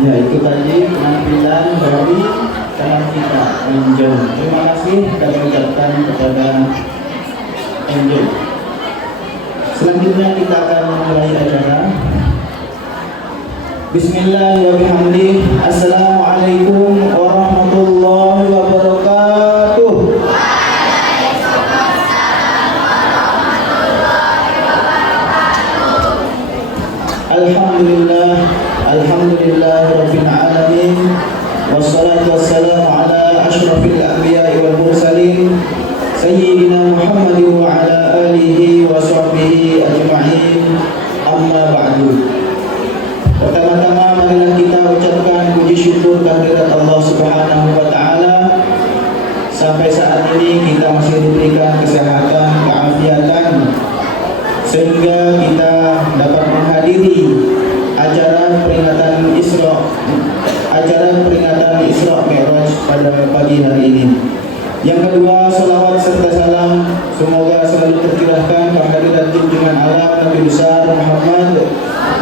Ya, itu tadi penampilan dari teman kita, Angel. Terima kasih kami ucapkan kepada Angel. Selanjutnya kita akan memulai acara. Bismillahirrahmanirrahim. Assalamualaikum warahmatullahi wabarakatuh. Alhamdulillah, alhamdulillah rabbil alamin. Wassalatu wassalamu ala asyrafil anbiya'i wal mursalin sayyidina Muhammadin wa ala alihi wa sahbihi ajma'in. Amma ba'du. Pertama-tama marilah kita ucapkan puji syukur kehadirat Allah Subhanahu wa taala. Sampai saat ini kita masih diberikan kesehatan, keafiatan, sehingga kita dapat menghadiri acara peringatan Isra Mi'raj pada pagi hari ini. Yang kedua, salawat serta salam semoga selalu tercurahkan kehadirat junjungan alam Nabi besar Muhammad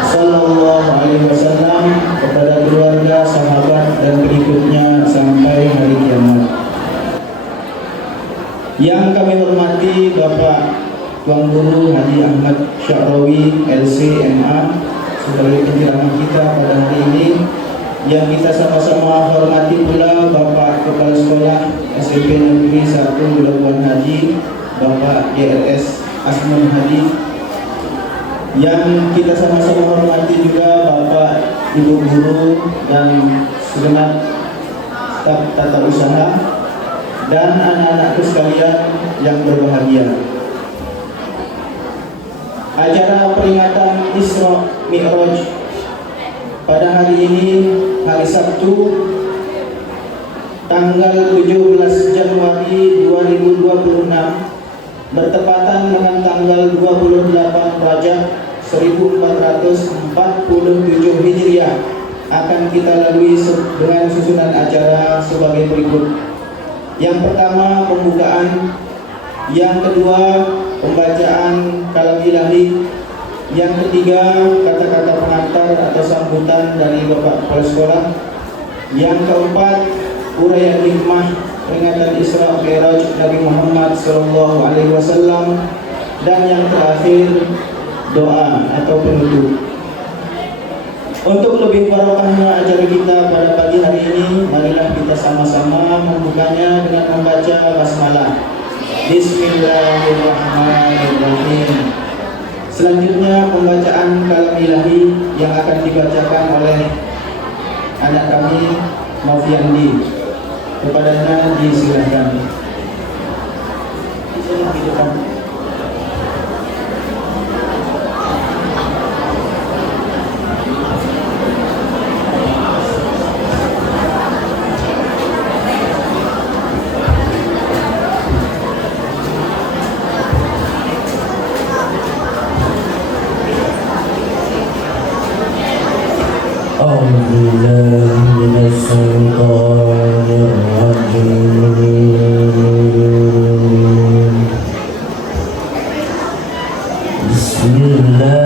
sallallahu alaihi wasallam kepada keluarga, sahabat dan pengikutnya sampai hari kiamat. Yang kami hormati Bapak Tuan Guru Haji Ahmad Sya'rawi LC.MA sebagai penceramah kita pada hari ini. Yang kita sama-sama hormati pula Bapak Kepala Sekolah SMP Negeri 1 Bulawan Haji Bapak GLS Asmun Hadi. Yang kita sama-sama hormati juga Bapak Ibu Guru dan segenap staf tata usaha dan anak-anakku sekalian yang berbahagia. Acara peringatan Isra Mi'raj pada hari ini, hari Sabtu, tanggal 17 Januari 2026, bertepatan dengan tanggal 28 Rajab 1447 Hijriah, akan kita lalui dengan susunan acara sebagai berikut. Yang pertama, pembukaan. Yang kedua, pembacaan kalam ilahi. Yang ketiga, kata-kata pengantar atau sambutan dari Bapak Kepala Sekolah. Yang keempat, uraian hikmah peringatan Isra Mi'raj Nabi Muhammad SAW. Dan yang terakhir, doa atau penutup. Untuk lebih barokahnya acara kita pada pagi hari ini, marilah kita sama-sama membukanya dengan membaca basmalah. Bismillahirrahmanirrahim. Selanjutnya pembacaan kalam ilahi yang akan dibacakan oleh anak kami Noviandi. Kepadanya disilakan. La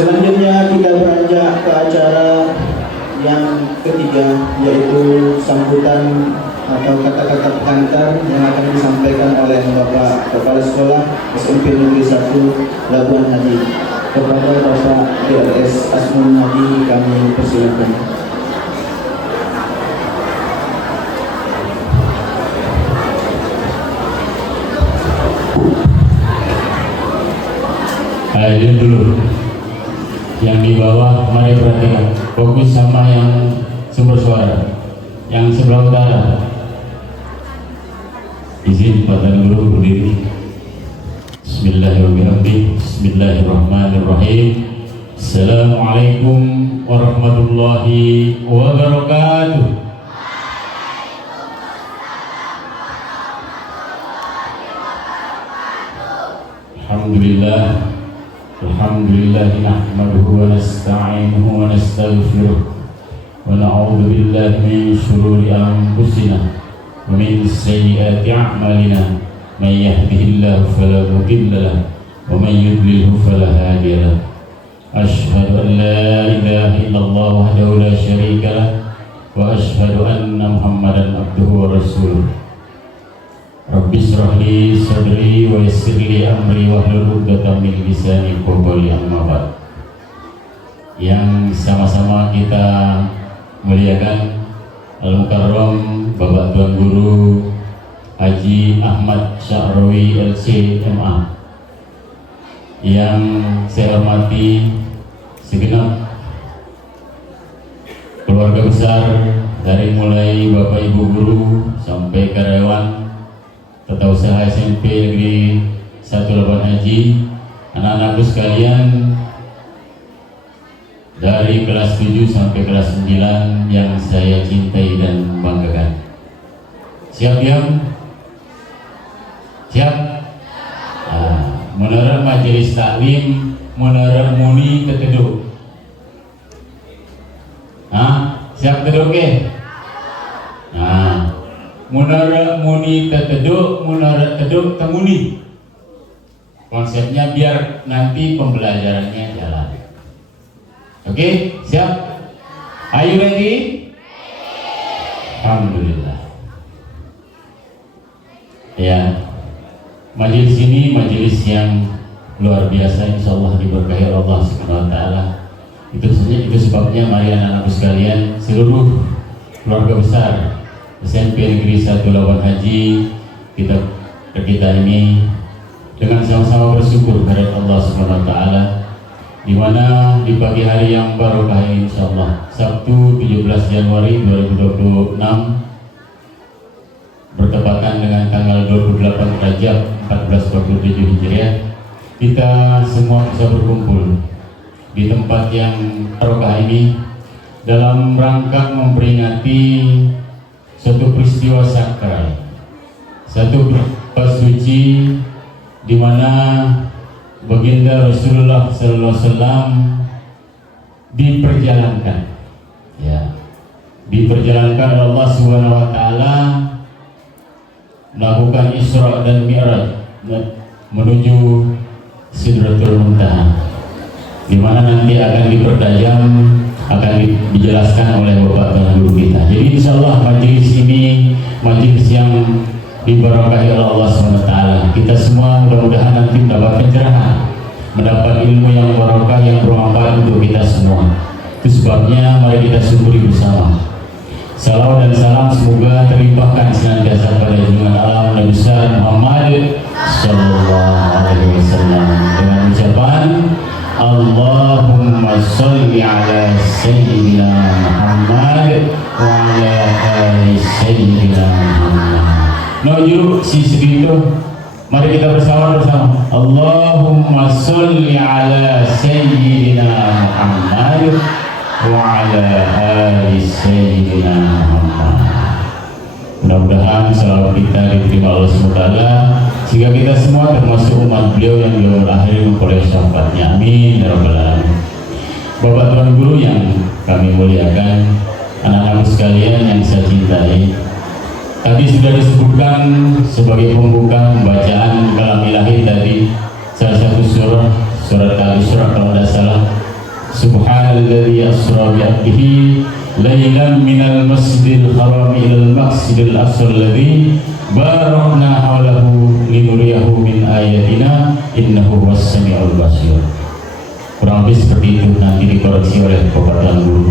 Selanjutnya kita beranjak ke acara yang ketiga, yaitu sambutan atau kata-kata pengantar yang akan disampaikan oleh Bapak Kepala Sekolah SMP Negeri 1 Labuan Haji. Kepada Bapak DRS Asmun Haji kami persilakan. Hadirin dulu yang di bawah, mari perhatikan, fokus sama yang sumber suara yang sebelah utara. Izin Pak Dan Guru berdiri. Bismillahirrahmanirrahim. Bismillahirrahmanirrahim. Assalamualaikum warahmatullahi wabarakatuh. Alhamdulillah. Alhamdulillah nahmaduhu wa nasta'inuhu wa nastaghfiruh ونعوذ بالله من شرور أنفسنا ومن سيئات أعمالنا من يهده الله فلا مضل له ومن يضلله فلا هادي له أشهد أن لا إله إلا الله وحده لا شريك له وأشهد أن محمدا عبده ورسوله رب اشرح لي صدري ويسر لي أمري واحلل عقدة من lisani yafqahu qawli. Amma ba'd. Yang sama-sama kita muliakan Al-Mukarram Bapak Tuan Guru Haji Ahmad Sya'rawi LC MA, yang saya hormati segenap keluarga besar, dari mulai Bapak Ibu guru sampai karyawan Tata Usaha SMP Negeri 18 Haji, anak-anakku sekalian dari kelas 7 sampai kelas 9 yang saya cintai dan banggakan. Siap ya? Siap? Menurut majelis taklim, menurut muni keteduh. Siap teduh ke? Menurut muni keteduh, menurut teduh temuni. Konsepnya biar nanti pembelajarannya jalan. Oke, siap? Are you ready? Alhamdulillah. Ya, majelis ini majelis yang luar biasa, insya Allah diberkahi Allah Subhanahu Wa Taala. Itu sebabnya mari anak-anakku sekalian, seluruh keluarga besar SMP Negeri 18 Haji kita ini dengan sama-sama bersyukur kepada Allah Subhanahu Wa Taala, di mana di pagi hari yang barokah ini insyaallah Sabtu 17 Januari 2026 bertepatan dengan tanggal 28 Rajab 1447 Hijriah, kita semua bisa berkumpul di tempat yang barokah ini dalam rangka memperingati suatu peristiwa sakral, satu peristiwa suci di mana baginda Rasulullah Sallallahu Alaihi Wasallam diperjalankan oleh Allah Subhanahu Wa Taala melakukan Isra dan Mi'raj menuju Sidratul Muntaha, di mana nanti akan dipertajam, akan dijelaskan oleh Bapak Tuan Guru kita. Jadi insya Allah majelis ini majelis yang diberkahi oleh Allah SWT. Kita semua mudah-mudahan nanti mendapat pencerahan, mendapat ilmu yang barokah yang bermanfaat untuk kita semua. Itu sebabnya mari kita syukuri bersama. Salawat dan salam semoga terlimpahkan senantiasa pada junjungan alam Nabi besar Muhammad Sallallahu Alaihi Wasallam dengan ucapan Allahumma sholli ala Sayyidina Muhammad wa ala ali Sayyidina Muhammad. Noju si segitu, mari kita bersama Allahumma sholli ala Sayyidina Muhammad wa ala ali Sayyidina Muhammad. Mudah-mudahan salawat kita diterima Allah SWT, sehingga kita semua termasuk umat beliau yang beliau akhir memperoleh syafaatnya. Amin ya rabbal alamin. Bapak Tuan Guru yang kami muliakan, anak-anak sekalian yang saya cintai, tadi sudah disebutkan sebagai pembuka pembacaan kalam ilahi tadi salah satu surat Al-Isra kalau tidak salah. Subhanalladzi asra bi 'abdihi lailan minal masjidil haram ilal masjidil aqsal ladzi barakna hawlahu linuriyahu min ayatina innahu was-sami'ul basir. Kurang lebih seperti itu, nanti dikoreksi oleh Bapak Tuan Guru.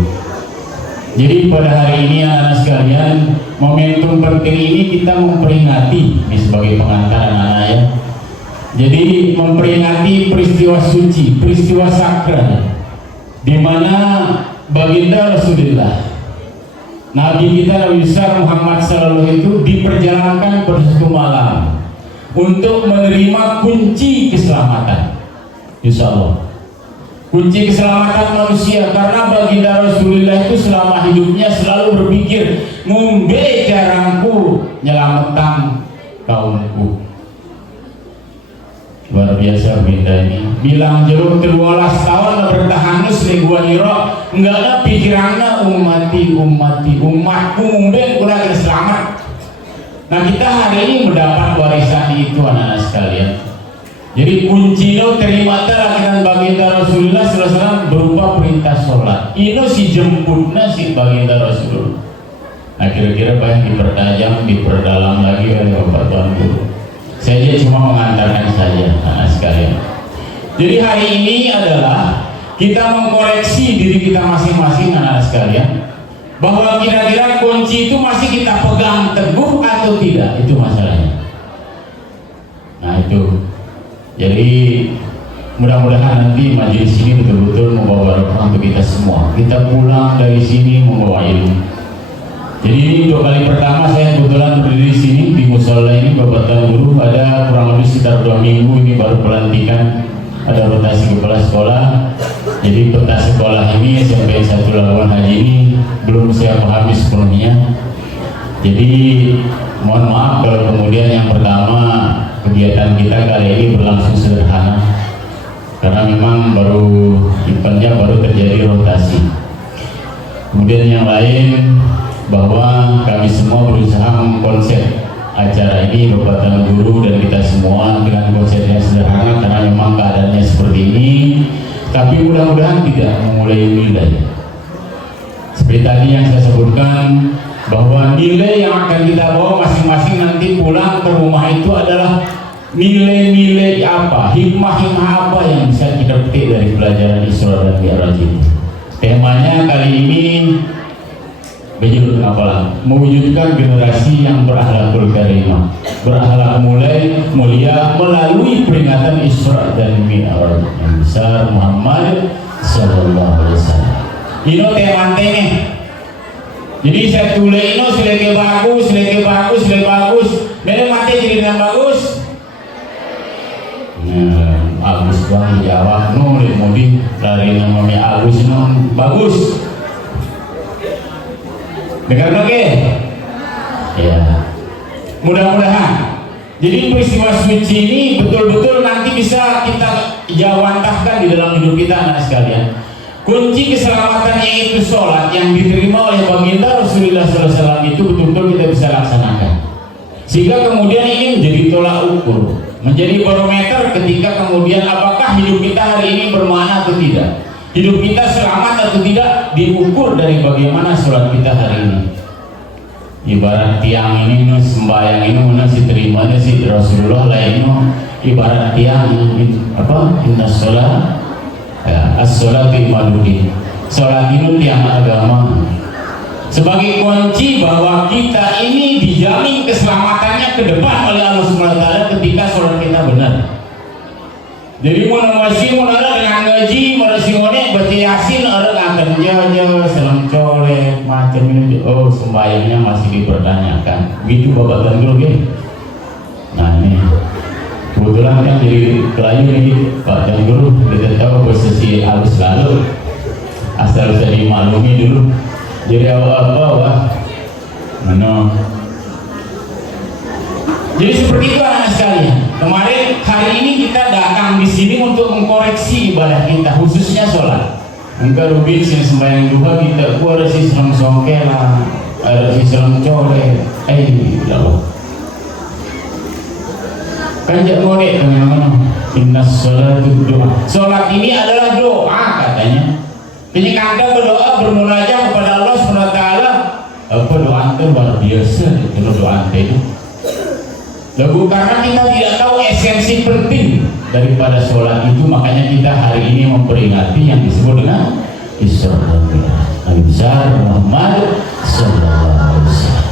Jadi pada hari ini anak-anak sekalian, momentum penting ini kita memperingati, ini sebagai pengantar anak-anak ya. Jadi memperingati peristiwa suci, peristiwa sakral, di mana baginda Rasulullah, Nabi kita Nabi besar Muhammad SAW itu diperjalankan pada suatu malam untuk menerima kunci keselamatan. Insya Allah kunci keselamatan manusia, karena baginda Rasulullah itu selama hidupnya selalu berpikir ngombe jarangku nyelametang kaumku. Luar biasa baginda ini, bilang jeruk 13 tahun bertahanus di gua niro, enggak ada pikirannya umati itu anak-anak sekalian. Jadi kunci terima telakinan baginda Rasulullah SAW berupa perintah sholat. Ini si jemputnya si baginda Rasulullah. Nah kira-kira banyak diperdalam lagi oleh Bapak Tuan Guru. Saya cuma mengantarkan saja anak sekalian. Jadi hari ini adalah kita mengkoreksi diri kita masing-masing anak sekalian, bahwa kira-kira kunci itu masih kita pegang teguh atau tidak, itu masalahnya. Nah itu. Jadi mudah-mudahan nanti majelis ini betul-betul membawa barokah untuk kita semua. Kita pulang dari sini membawa ilmu. Jadi ini untuk kali pertama saya kebetulan berdiri di sini di musola ini Bapak Tuan Guru. Ada kurang lebih sekitar 2 minggu ini baru pelantikan, ada rotasi kepala sekolah. Jadi peta sekolah ini sampai 1 labuan haji ini belum saya pahami sepenuhnya. Jadi mohon maaf kalau kemudian yang pertama kegiatan kita kali ini berlangsung sederhana, karena memang baru terjadi rotasi. Kemudian yang lain, bahwa kami semua berusaha mengkonsep acara ini Bapak Tuan Guru dan kita semua dengan konsep yang sederhana, karena memang keadaannya seperti ini. Tapi mudah-mudahan tidak memulai nilai seperti tadi yang saya sebutkan, bahwa nilai yang akan kita bawa masing-masing nanti pulang ke rumah itu adalah nilai-nilai apa, hikmah-hikmah apa yang bisa kita petik dari pelajaran Isra dan Mi'raj itu. Temanya kali ini berjudul apalah, mewujudkan generasi yang berakhlakul karimah, berakhlak mulia melalui peringatan Isra dan Mi'raj yang besar Muhammad sallallahu alaihi wasallam. Ini temanya. Jadi saya tulis ini selagi bagus. Memang mati jadi dengan bagus. Agus bang jawab nulis mudi dari namanya Agus bagus. Dengar oke? Ya. Mudah-mudahan. Jadi peristiwa suci ini betul-betul nanti bisa kita jawantahkan di dalam hidup kita anak sekalian. Kunci keselamatannya itu sholat yang diterima oleh baginda Rasulullah SAW itu betul-betul kita bisa laksanakan, sehingga kemudian ini menjadi tolak ukur, menjadi barometer ketika kemudian apakah hidup kita hari ini bermakna atau tidak, hidup kita selamat atau tidak diukur dari bagaimana sholat kita hari ini. Ibarat tiang ini sembahyang ini masih terimanya si Rasulullah lainnya ibarat tiang apa inna sholat as-sholatu imaduddin. Sholat itu tiang agama, sebagai kunci bahwa kita ini dijamin keselamatannya ke depan oleh Allah SWT ketika sholat kita benar. Jadi masih ada dengan ngaji masih ngonek baca yasin ada akan jaja salam colek macam ini. Oh sembahyangnya masih dipertanyakan. Gitu Bapak Tuan Guru ya. Nah ini kebetulan kan jadi pelayu ini Pak Tuan Guru, kita tahu posisi halus lalu asal bisa dimaklumi dulu. Jadi apa mana. Jadi seperti itu anak sekalian. Kemarin hari ini kita datang di sini untuk mengkoreksi ibadah kita, khususnya sholat. Enggak rugi sih sembahyang duha kita gua ada si selam songke lah, ada si selam cole. Allah. Kanjak ngone teman-teman. Inna sholatu doa. Sholat ini adalah doa katanya. Jadi Anda berdoa bermunajat kepada Allah SWT. Apa doa itu luar biasa itu doa itu. Lalu karena kita tidak tahu esensi penting daripada sholat itu, makanya kita hari ini memperingati yang disebut dengan Isra dan Mi'raj Nabi besar Muhammad sallallahu alaihi wasallam.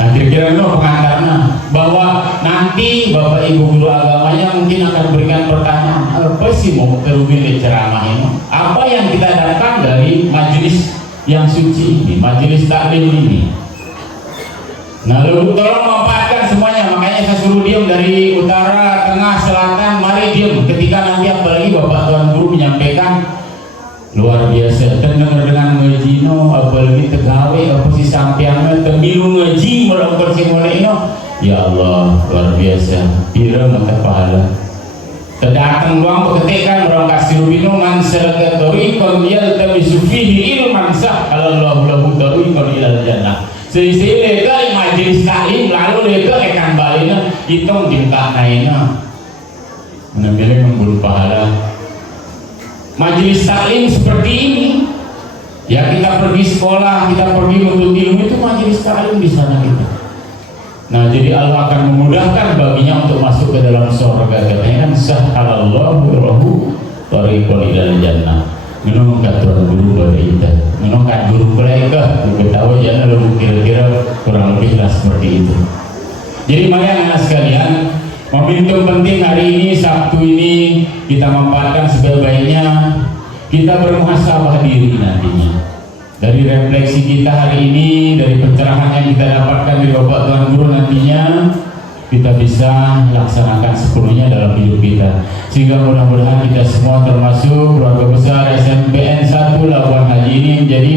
Nah kira-kira itu pengantarnya, bahwa nanti Bapak Ibu guru agamanya mungkin akan berikan pertanyaan, apa sih mau terubil ceramah ini? Apa yang kita datang dari majelis yang suci ini, majelis taklim ini? Nah lalu tolong manfaatkan semuanya, makanya saya suruh diam dari utara, tengah, selatan, mari diam ketika nanti apalagi Bapak Tuan Guru menyampaikan luar biasa. Dengar dengan ngaji no, apalagi tegawe apa si sampean temilu ngaji melakukan simone no. Ya Allah luar biasa, pira mata pahala. Terdatang doang berketikan orang kasih rubino man salaka tariqan yaltamisu fihi ilman sah Allah lahu tariqan ilal jannah. Sehingga mereka majelis taklim lalu mereka akan balik Kita tingkat naina menambil memburu pahala. Majelis taklim seperti ini, ya kita pergi sekolah, kita pergi menuntut ilmu, itu majelis taklim di sana kita. Nah, jadi Allah akan memudahkan baginya untuk masuk ke dalam surga. Katanya kan sahhalallahu lahu tariqan ilal jannah. Menungkat tuan guru pada kita, menungkat guru mereka, tahu ya lalu kira-kira kurang lebih lah seperti itu. Jadi mari anak sekalian, momentum penting hari ini, Sabtu ini, kita manfaatkan sebaik-baiknya. Kita bermuhasabah diri nantinya. Dari refleksi kita hari ini, dari pencerahan yang kita dapatkan dari Bapak Tuan Guru nantinya, kita bisa laksanakan sepenuhnya dalam hidup kita. Sehingga mudah-mudahan kita semua termasuk keluarga besar SMPN 1 Labuan Haji ini menjadi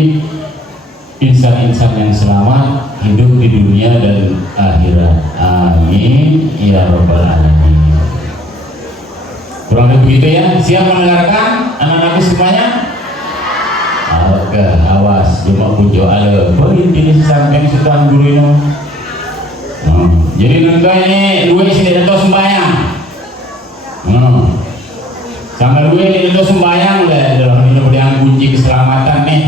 insan-insan yang selamat hidup di dunia dan akhirat. Amin ya rabbal alamin. Kurang lebih begitu ya. Siap mendengarkan anak-anakku semuanya? Oke, awas cuma pujo ala. Boleh pilih sampai setan guru ini. Jadi nengka ini dua sini datang sembahyang. Sama dua ini datang sembahyang lah dalam ini mudah kunci keselamatan nih.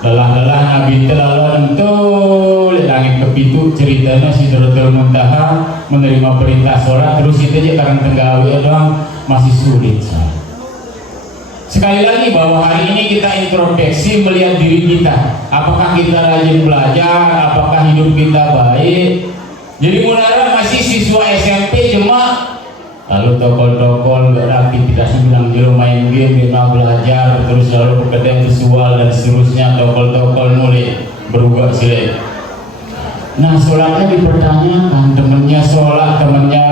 Lelah-lelah Nabi terlalu tentu langit kepitu ceritanya Sidratul Muntaha menerima perintah sholat terus itu aja karena tenggawi doang masih sulit. Sekali lagi bahwa hari ini kita introspeksi melihat diri kita, apakah kita rajin belajar, apakah hidup kita baik. Jadi mudah-mudahan masih siswa SMP cuma lalu tokol-tokol beraktivitas bilang jero main game, dia belajar terus lalu berkata visual dan seterusnya, tokol-tokol mulai berubah silek. Nah, sholatnya dipertanyakan, temennya sholat, temennya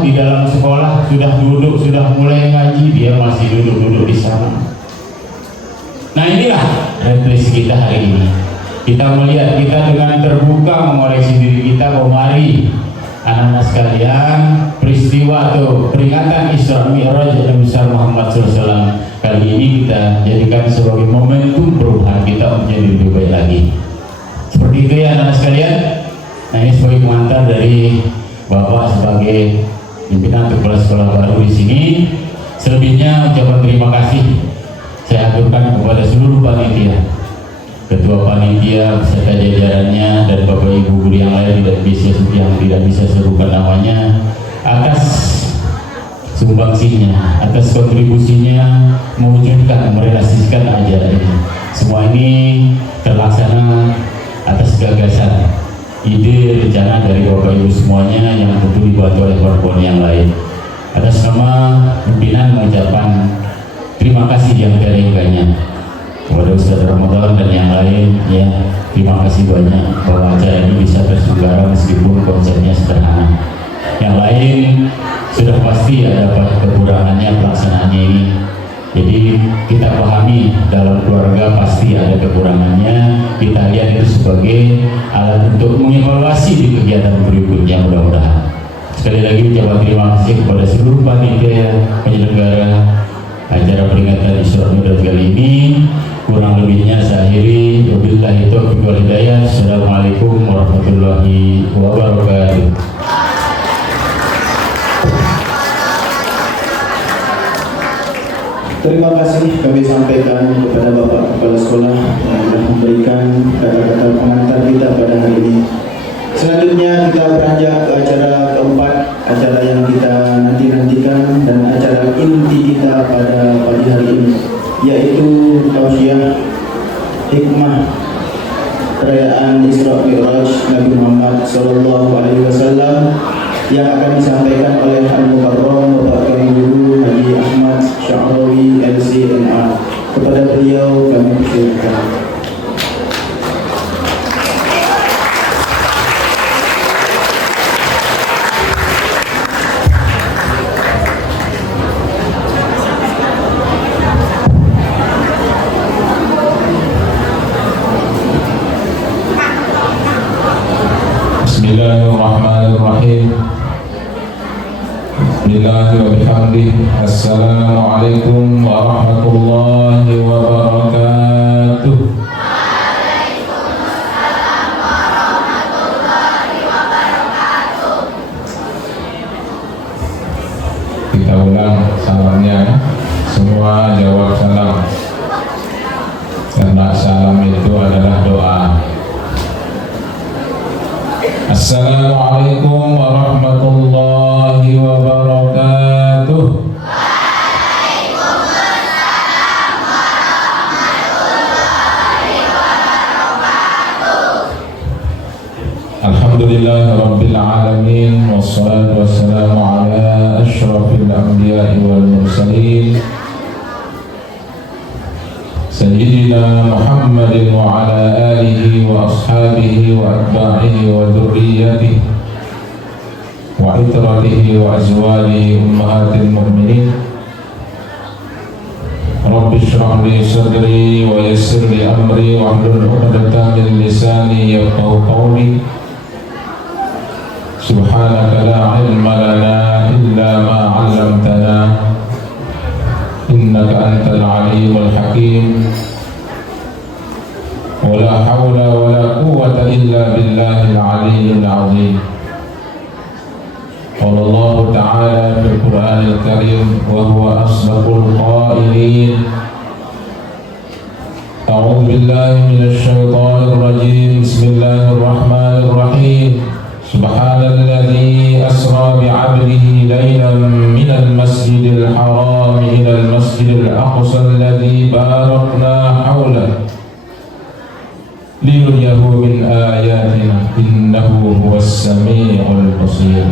di dalam sekolah sudah duduk, sudah mulai ngaji, dia masih duduk-duduk di sana. Nah, inilah refleksi kita hari ini. Kita melihat, kita dengan terbuka mengoreksi diri kita. Mari anak-anak sekalian, peristiwa atau peringatan Isra Mi'raj Nabi besar Muhammad SAW kali ini kita jadikan sebagai momentum perubahan kita menjadi lebih baik lagi. Seperti itu ya anak-anak sekalian. Nah, ini sebagai pengantar dari Bapak sebagai pimpinan kepala sekolah baru di sini. Selebihnya ucapan terima kasih saya aturkan kepada seluruh panitia, ketua panitia beserta jajarannya dan bapak ibu guru yang lain yang tidak bisa sebutkan namanya atas sumbangsinya, atas kontribusinya mewujudkan merealisasikan ajaran ini. Semua ini terlaksana atas gagasan, ide, rencana dari bapak ibu semuanya yang tentu dibantu oleh kawan-kawan yang lain. Atas nama pimpinan mengucapkan terima kasih yang tiada-hingganya kepada Ustaz Ramadan dan yang lain ya. Terima kasih banyak bahwa acara ini bisa terselenggara meskipun konsepnya sederhana. Yang lain sudah pasti ada kekurangannya pelaksanaannya ini. Jadi kita pahami dalam keluarga pasti ada kekurangannya. Kita lihat itu sebagai alat untuk mengevaluasi di kegiatan berikutnya mudah-mudahan. Sekali lagi ucapan terima kasih kepada seluruh panitia penyelenggara acara peringatan Isra Mi'raj kali ini. Kurang lebihnya saya akhiri. Wabillahi taufiq wal hidayah. Assalamualaikum warahmatullahi wabarakatuh. Terima kasih kami sampaikan kepada Bapak Kepala Sekolah yang telah memberikan kata-kata pengantar kita pada hari ini. Selanjutnya kita beranjak ke acara keempat, acara yang kita nanti-nantikan dan acara inti kita pada pagi hari ini, yaitu tausiah hikmah perayaan Isra Mi'raj Nabi Muhammad SAW yang akan disampaikan oleh Al-Mukarram Bapak Kami Guru Haji Ahmad Sya'rawi LCNA. Kepada beliau kami persilakan. Bismillahirrahmanirrahim. Bismillahirrahmanirrahim. Assalamualaikum warahmatullahi wabarakatuh. semuanya, semua jawab salam. Karena salam itu adalah doa. Assalamualaikum warahmatullahi wabarakatuh. Alhamdulillah Rabbil Alamin, wassalatu wassalamu ala ashrafil anbiya'i wal mursalin Sayyidina Muhammadin wa ala alihi wa ashabihi wa atba'ihi wa dhurriyyatihi wa itratihi wa azwajihi ummahatil mu'minin. Rabbi shrah li sadri wa yassir li amri wa hlul 'uqdatam min lisani yafqahu qawli. Subhanaka la ilma lana illa ma 'allamtana innaka antal alimul hakim. Wa la hawla wa la quwwata illa billahil aliyyil azim. Qala Allah ta'ala fil Qur'anil Karim wa huwa asdaqul qailin. A'udzu billahi minasy syaithanir rajim. Bismillahirrahmanirrahim. Subhanalladzi asra bi'abdihi laylan minal masjidil haram ilal masjidil aqsa alladzi barakna hawlahu linuriyahu min ayatina innahu huwas sami'ul basir.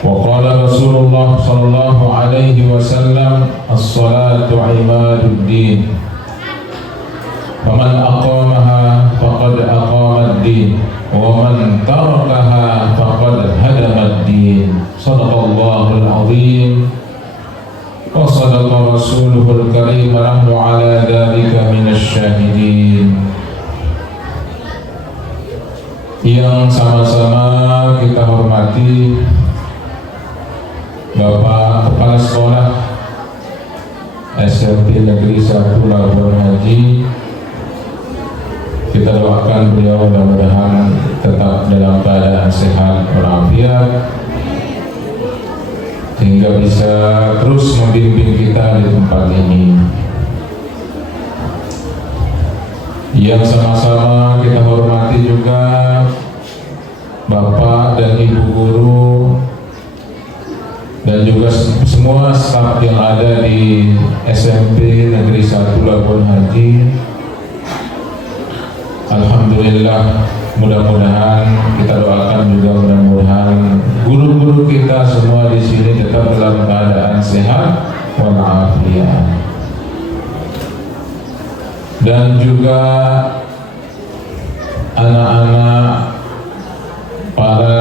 Wa qala Rasulullah sallallahu alaihi wasallam, as-salatu imaduddin, faman aqamaha faqad aqama ad-din wa man tarakaha faqad hadama ad-din. Shadaqallahul azim wa sadaqa rasuluhul karim wa nahnu ala dzalika minasy syahidin. Yang sama-sama kita hormati Bapak Kepala Sekolah SMP Negeri 1 Labuan Haji, kita doakan beliau mudah-mudahan tetap dalam keadaan sehat walafiat sehingga bisa terus membimbing kita di tempat ini. Yang sama-sama kita hormati juga Bapak dan Ibu guru dan juga semua staf yang ada di SMP Negeri 1 Labuan Haji. Alhamdulillah, mudah-mudahan kita doakan juga mudah-mudahan guru-guru kita semua di sini tetap dalam keadaan sehat walafiat. Dan juga anak-anak para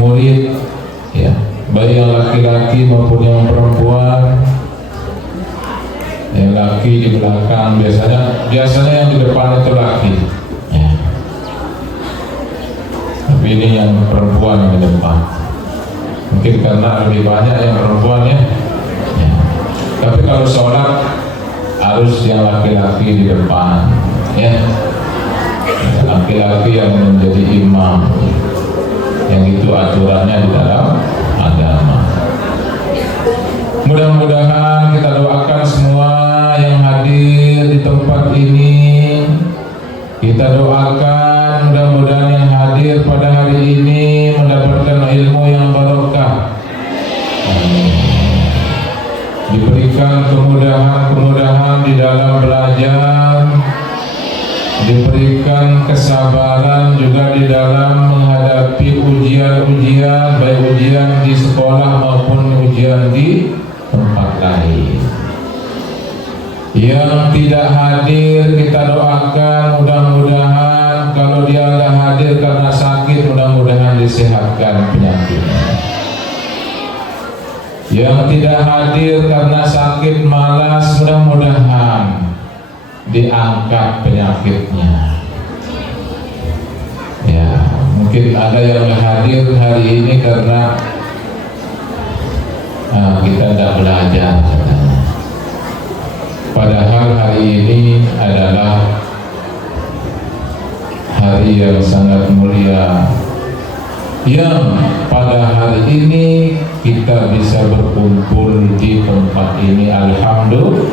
murid ya, baik yang laki-laki maupun yang perempuan. Yang laki di belakang, biasanya yang di depan itu laki ya. Tapi ini yang perempuan yang di depan, mungkin karena lebih banyak yang perempuan ya. Tapi kalau sholat harus yang laki-laki di depan ya, laki-laki yang menjadi imam, yang itu aturannya di dalam agama. Mudah-mudahan kita doakan semua yang hadir di tempat ini, kita doakan mudah-mudahan yang hadir pada hari ini mendapatkan ilmu yang barokah, diberikan kemudahan di dalam belajar, diberikan kesabaran juga di dalam menghadapi ujian-ujian, baik ujian di sekolah maupun ujian di tempat lain. Yang tidak hadir kita doakan mudah-mudahan kalau dia nggak hadir karena sakit, mudah-mudahan disehatkan penyakitnya. Yang tidak hadir karena sakit malas, mudah-mudahan diangkat penyakitnya. Ya, mungkin ada yang hadir hari ini karena kita tidak belajar. Padahal hari ini adalah hari yang sangat mulia, yang pada hari ini kita bisa berkumpul di tempat ini. Alhamdulillah.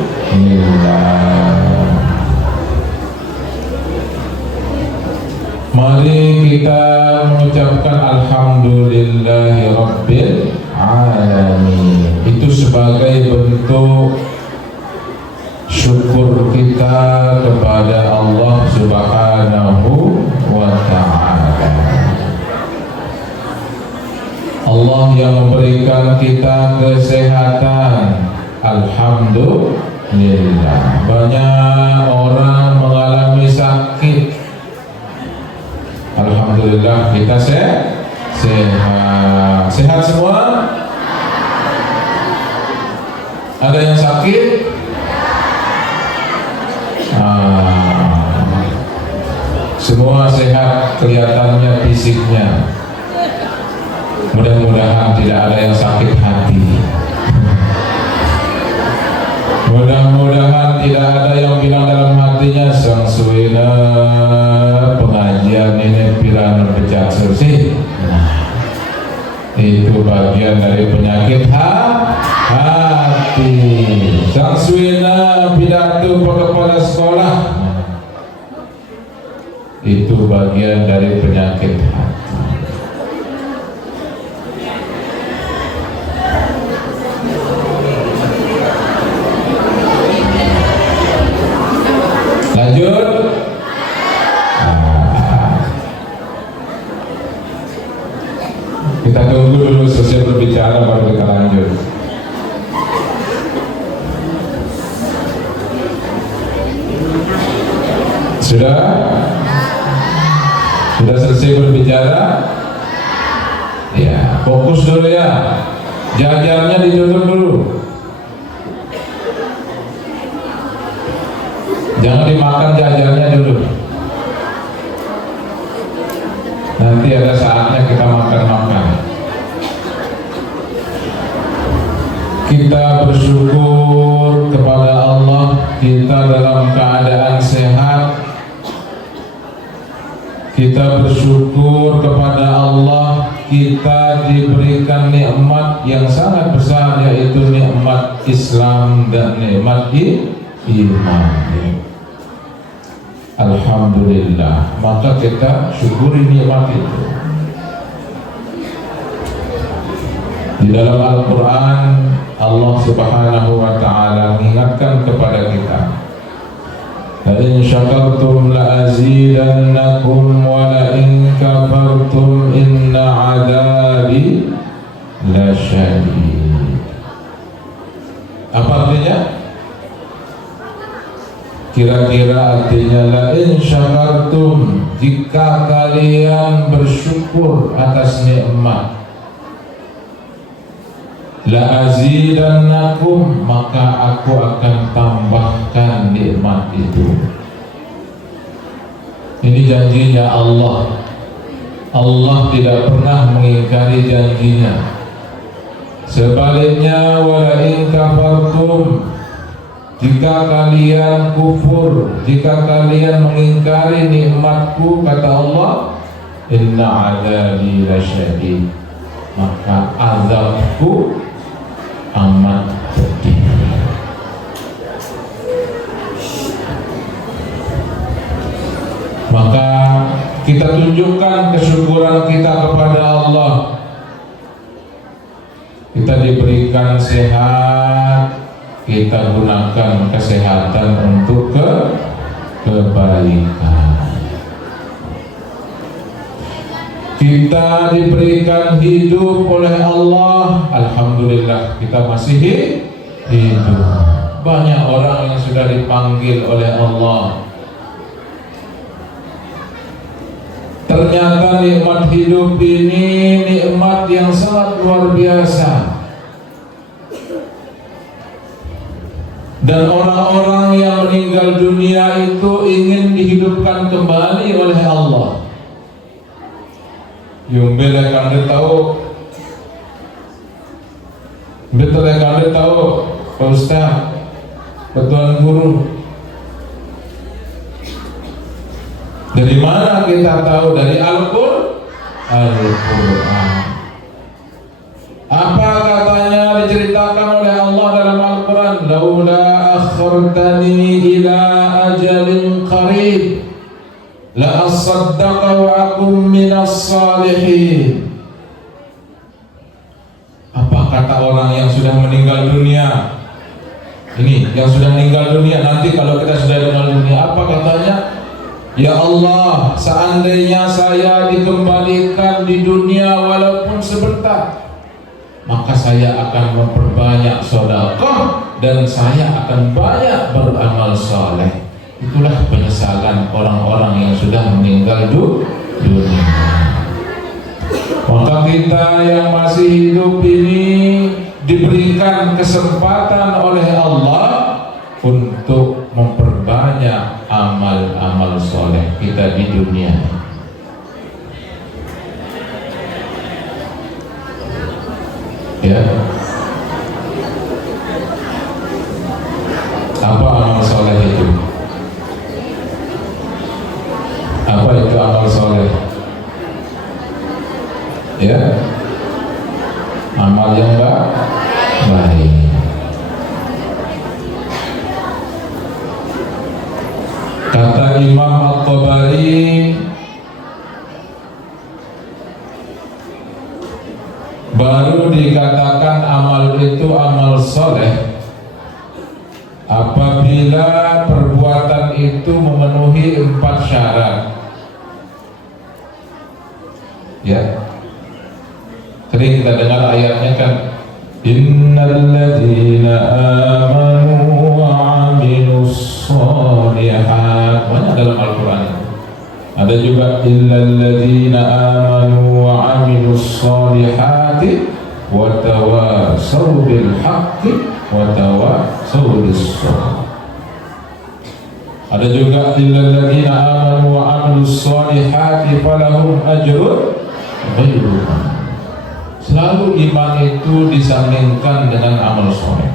Mari kita mengucapkan alhamdulillahirabbil alamin. Itu sebagai bentuk syukur kita kepada Allah Subhanahu wa ta'ala. Allah yang memberikan kita kesehatan, alhamdulillah. Banyak orang mengalami sakit, alhamdulillah kita sehat. Sehat semua? Ada yang sakit? Semua sehat kelihatannya fisiknya. Mudah-mudahan tidak ada yang sakit hati. Mudah-mudahan tidak ada yang bilang dalam hatinya, sang suwena pengajian ini pirana pecah selesai. Itu bagian dari penyakit hati. Sang suwena pidato kepala sekolah, itu bagian dari penyakit hati. Lanjut. Kita tunggu dulu selesai berbicara baru kita lanjut. Sudah selesai berbicara? Ya, fokus dulu ya. Jajarnya ditutup dulu. Jangan dimakan jajarnya dulu. Nanti ada saatnya kita makan-makan. Kita bersyukur kepada Allah, kita dalam keadaan sehat. Kita bersyukur kepada Allah, kita diberikan nikmat yang sangat besar, yaitu nikmat Islam dan nikmat iman. Alhamdulillah, maka kita syukuri nikmat itu. Di dalam Al-Quran, Allah Subhanahu wa ta'ala mengingatkan kepada kita, la in syakartum la azidannakum wa la in kafartum inna adabi la syadid. Apa artinya? Kira-kira artinya, la in syakartum, jika kalian bersyukur atas nikmat, la azidannakum, maka aku akan tambahkan nikmat itu. Ini janjinya Allah. Allah tidak pernah mengingkari janjinya. Sebaliknya, wala in kafartum, jika kalian kufur, jika kalian mengingkari nikmatku, kata Allah, inna azabi lasyadid, maka azabku amat pedih. Maka kita tunjukkan kesyukuran kita kepada Allah. Kita diberikan sehat, kita gunakan kesehatan untuk kebaikan. Kita diberikan hidup oleh Allah, alhamdulillah kita masih hidup. Banyak orang yang sudah dipanggil oleh Allah. Ternyata nikmat hidup ini nikmat yang sangat luar biasa. Dan orang-orang yang meninggal dunia itu ingin dihidupkan kembali oleh Allah. Yung bela kande tahu, betul kande tahu, Pak Ustaz, Tuan Guru. Dari mana kita tahu? Dari Al-Quran. Apa katanya diceritakan oleh Allah dalam Al-Quran? Laula akhartani ila ajalin qarib la asaddaqa wa akum minas salihin. Apa kata orang yang sudah meninggal dunia? Ini yang sudah meninggal dunia, nanti kalau kita sudah meninggal dunia, apa katanya? Ya Allah, seandainya saya dikembalikan di dunia walaupun sebentar, maka saya akan memperbanyak sedekah dan saya akan banyak beramal saleh. Itulah penyesalan orang-orang yang sudah meninggal dunia. Maka kita yang masih hidup ini diberikan kesempatan oleh Allah untuk memperbanyak amal-amal soleh kita di dunia. Ya. Apa amal soleh itu? Apa itu amal soleh? Ya, amal yang baik. Kata Imam At-Tabari, baru dikatakan amal itu amal soleh apabila perbuatan itu memenuhi 4 syarat. Ya, sering kita dengar ayatnya kan, innal ladzina amanu wa 'amilus shalihat. Banyak dalam Al-Qur'an. Ada juga illal ladzina amanu wa 'amilus shalihati wa tawassaw bil haqqi wa tawassaw bis sabr. Ada juga illal ladzina amanu wa 'amilus shalihati falahum ajrun ghairu mamnun. Selalu iman itu disandingkan dengan amal soleh.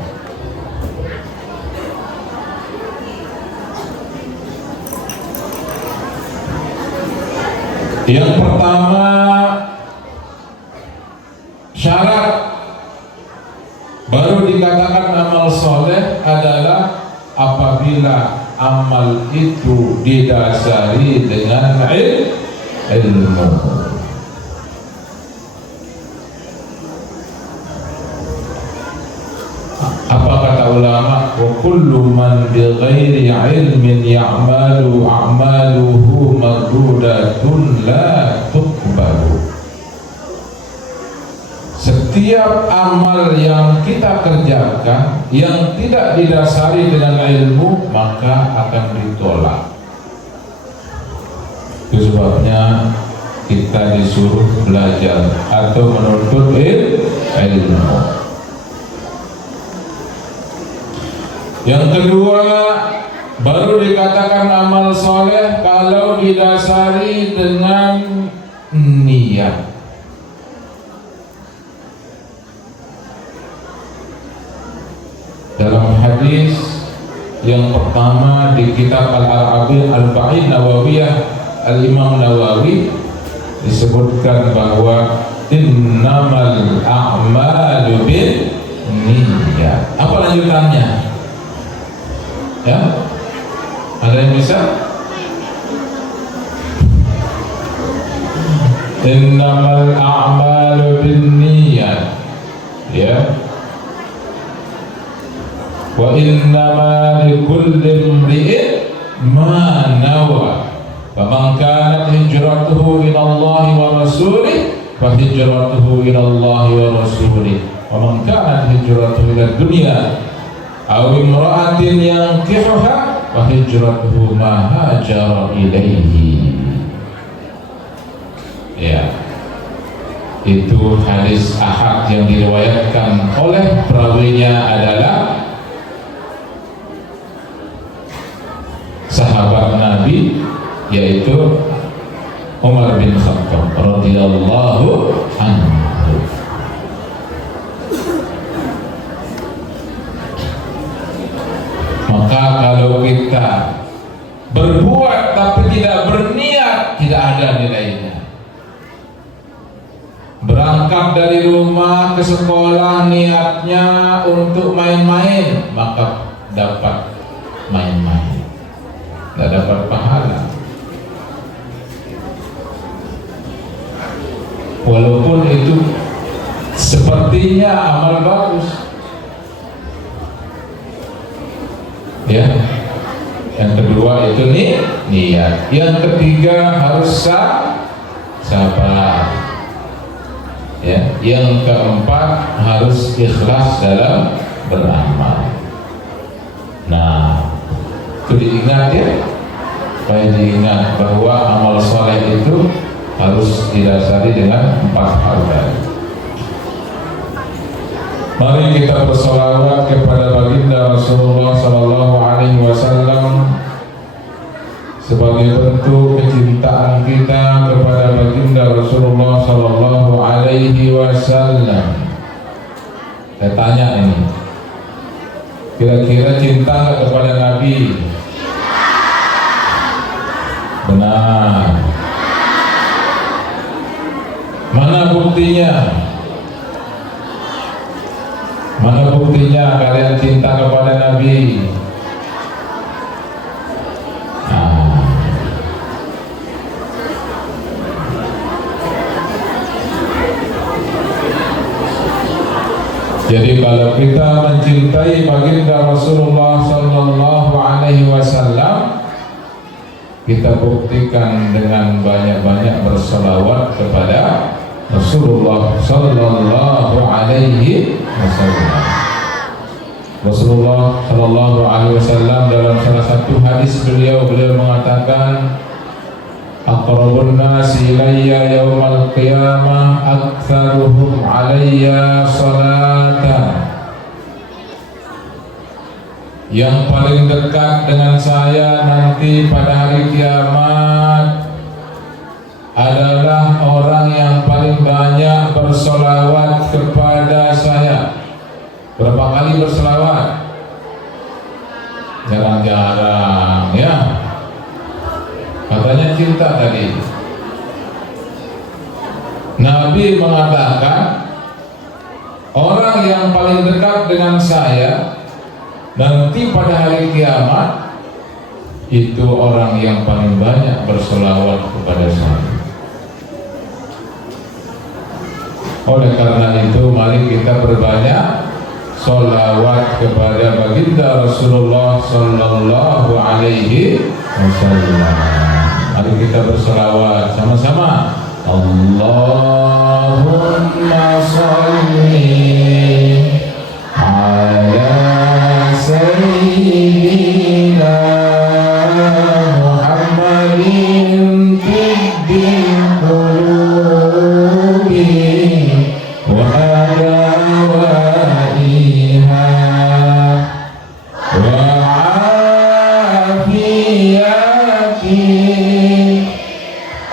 Yang pertama, syarat baru dikatakan amal soleh adalah apabila amal itu didasari dengan ilmu. Apa kata ulama? Wa kullu man bighairi ilmin ya'malu a'maluhu mardudatun la tuqbalu. Setiap amal yang kita kerjakan yang tidak didasari dengan ilmu maka akan ditolak. Itu sebabnya kita disuruh belajar atau menuntut ilmu. Yang kedua, baru dikatakan amal soleh kalau didasari dengan niat. Dalam hadis yang pertama di kitab Al-Arba'in Nawawiyah, Al-Imam Nawawi disebutkan bahwa innamal a'malu bin niyyat. Apa lanjutannya? Ya, ada yang bisa? Innamal a'malu binniyat. Ya. Wa innama likulli imri'in ma nawa. Faman kanat hijratuhu ila Allah wa rasulih fa hijratuhu ila Allah wa rasulih. Wa man kanat hijratuhu ila dunya aw imra'atin yankihuha wa hijratuhu ma hajara ilaihi. Ya, itu hadis ahad yang diriwayatkan oleh perawinya adalah sahabat Nabi, yaitu Umar bin Khattab radhiyallahu anhu. Maka kalau kita berbuat tapi tidak berniat, tidak ada nilainya. Berangkat dari rumah ke ke sekolah niatnya untuk main-main, maka dapat main-main, tidak dapat pahala. Walaupun itu sepertinya amal bagus, ya. Yang kedua itu niat. Yang ketiga harus sabar, ya. Yang keempat harus ikhlas dalam beramal. Nah, itu diingat ya, supaya diingat bahwa amal soleh itu harus didasari dengan 4 hal tadi. Mari kita bersolawat kepada baginda Rasulullah Sallallahu Alaihi Wasallam sebagai bentuk kecintaan kita kepada baginda Rasulullah Sallallahu Alaihi Wasallam. Saya tanya ini, kira-kira cinta nggak kepada Nabi? Benar. Mana buktinya? Mana buktinya kalian cinta kepada Nabi? Jadi kalau kita mencintai baginda Rasulullah Sallallahu Alaihi Wasallam, kita buktikan dengan banyak-banyak berselawat kepada Rasulullah Sallallahu Alaihi Wasallam. Rasulullah Sallallahu Alaihi Wasallam dalam salah satu hadis beliau mengatakan, aqrabun nasi ilayya yaumal qiyamah aktsaruhum alayya salatan. Yang paling dekat dengan saya nanti pada hari kiamat adalah orang yang paling banyak bersolawat kepada saya. Berapa kali bersolawat? Jarang-jarang, ya. Katanya cinta tadi. Nabi mengatakan, orang yang paling dekat dengan saya nanti pada hari kiamat itu orang yang paling banyak bersolawat kepada saya. Oleh karena itu, mari kita perbanyak solawat kepada baginda Rasulullah Sallallahu Alaihi Wasallam. Mari kita bersolawat sama-sama. Allahumma salli ala sayyidina Muhammadin tibbil qulubi wa adawaiha wa afiyati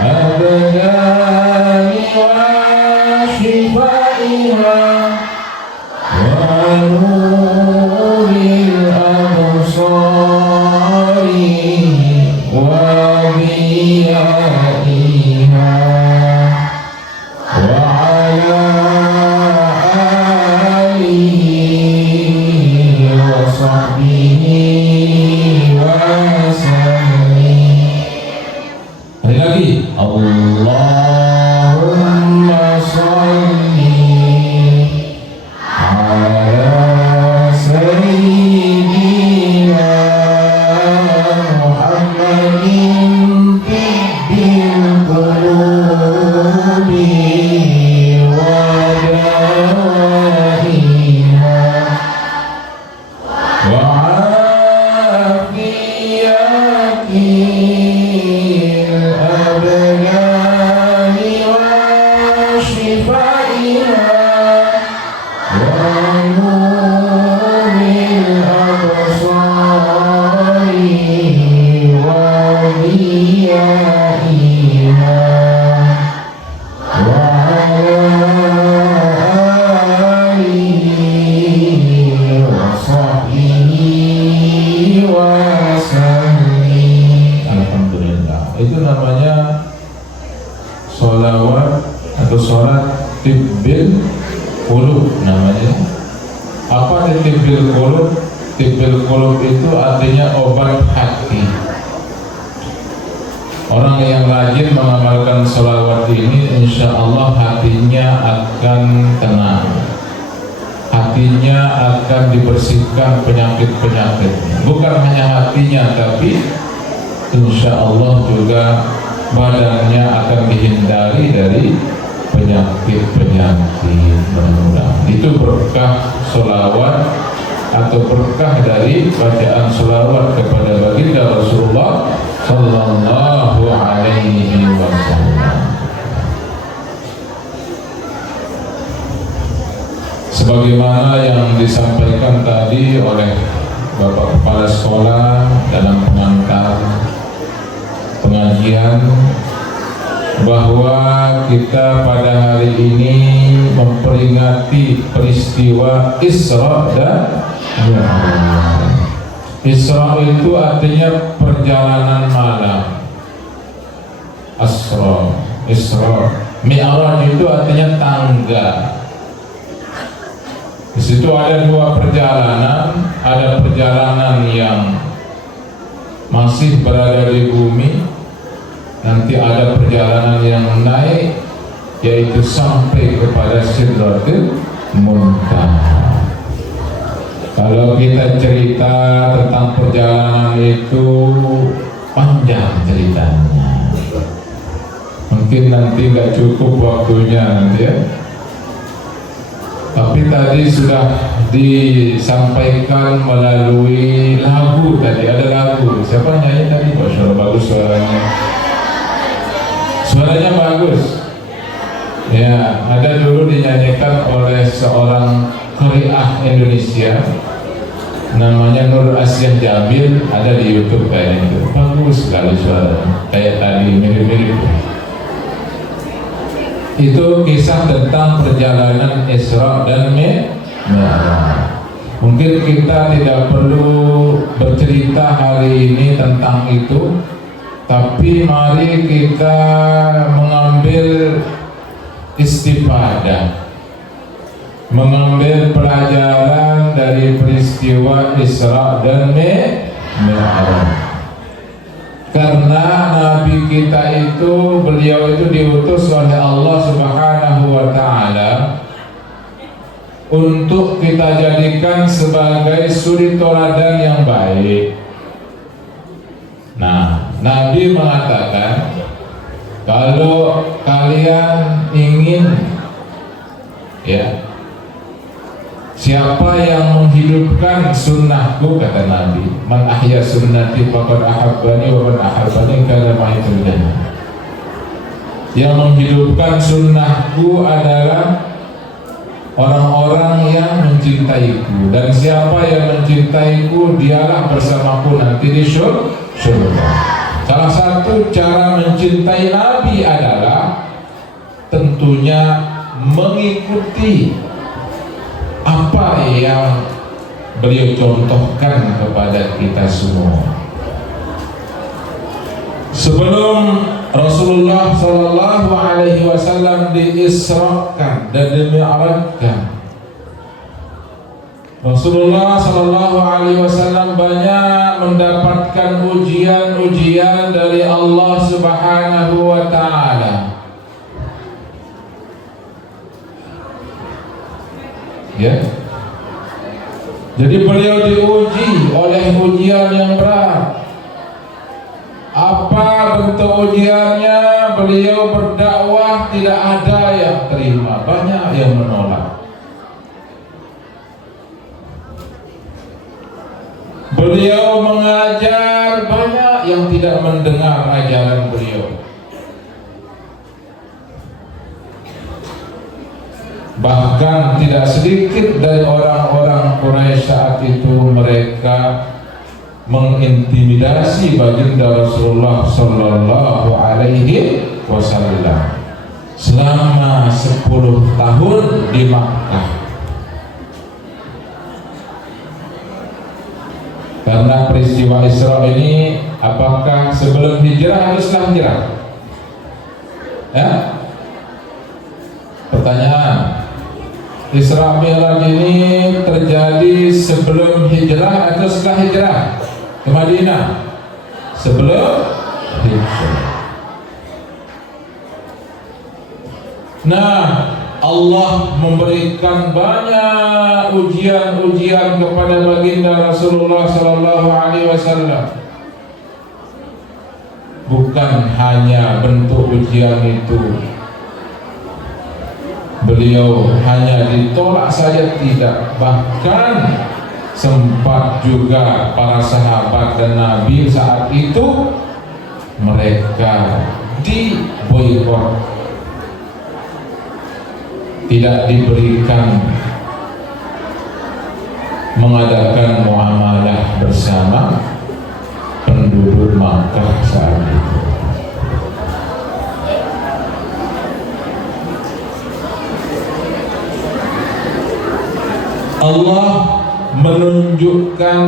abdani wa shifaiha tibbil qulub. Tibbil qulub itu artinya obat hati. Orang yang rajin mengamalkan sholawat ini, insya Allah hatinya akan tenang, hatinya akan dibersihkan penyakit-penyakitnya. Bukan hanya hatinya, tapi insya Allah juga badannya akan dihindari dari penyakit-penyakit. Mudah-mudahan itu berkah sholawat atau berkah dari bacaan sholawat kepada baginda Rasulullah Sallallahu Alaihi Wasallam. Sebagaimana yang disampaikan tadi oleh Bapak Kepala Sekolah dalam pengantar pengajian, bahwa kita pada hari ini memperingati peristiwa Isra dan Mi'raj. Isra itu artinya perjalanan malam. Asra, Isra. Mi'raj itu artinya tangga. Di situ ada dua perjalanan, ada perjalanan yang masih berada di bumi, nanti ada perjalanan yang naik, yaitu sampai kepada Sidratul Muntaha. Kalau kita cerita tentang perjalanan itu panjang ceritanya, mungkin nanti nggak cukup waktunya nanti ya. Tapi tadi sudah disampaikan melalui lagu tadi, ada lagu. Siapa nyanyi tadi? Masya Allah, bagus suaranya. Suaranya bagus. Ya, ada dulu dinyanyikan oleh seorang qari'ah Indonesia, namanya Nur Asyah Jamil, ada di YouTube kayaknya itu. Bagus sekali suaranya, kayak tadi mirip-mirip. Itu kisah tentang perjalanan Isra dan Mi'raj. Mungkin kita tidak perlu bercerita hari ini tentang itu, tapi mari kita mengambil istifadah, mengambil pelajaran dari peristiwa Isra dan Mi'raj. Karena Nabi kita itu, beliau itu diutus oleh Allah Subhanahu wa Ta'ala untuk kita jadikan sebagai suri teladan yang baik. Nah, Nabi mengatakan, kalau kalian ingin, ya, siapa yang menghidupkan sunnahku, kata Nabi, man ahya sunnati faqad ahabbani wa man ahabbani kana ma'i fil jannah. Yang menghidupkan sunnahku adalah orang-orang yang mencintaiku, dan siapa yang mencintaiku dialah bersamaku nanti di surga. Salah satu cara mencintai Nabi adalah tentunya mengikuti apa yang beliau contohkan kepada kita semua. Sebelum Rasulullah Sallallahu Alaihi Wasallam diisrakan dan dimi'rajkan, Rasulullah Sallallahu Alaihi Wasallam banyak mendapatkan ujian-ujian dari Allah Subhanahu Wa Taala. Ya, jadi beliau diuji oleh ujian yang berat. Apa bentuk ujiannya? Beliau berdakwah tidak ada yang terima, banyak yang menolak. Beliau mengajar, banyak yang tidak mendengar ajaran beliau. Bahkan tidak sedikit dari orang-orang Quraisy saat itu mereka mengintimidasi baginda Rasulullah Sallallahu Alaihi Wasallam selama 10 tahun di Makkah. Karena peristiwa Isra ini, apakah sebelum hijrah atau setelah hijrah? Ya? Pertanyaan. Isra Mi'raj ini terjadi sebelum hijrah atau setelah hijrah ke Madinah? Sebelum hijrah. Nah, Allah memberikan banyak ujian-ujian kepada baginda Rasulullah sallallahu alaihi wasallam. Bukan hanya bentuk ujian itu beliau hanya ditolak saja, tidak, bahkan sempat juga para sahabat dan Nabi saat itu mereka diboikot, tidak diberikan mengadakan muamalah bersama penduduk Makkah saat itu. Allah menunjukkan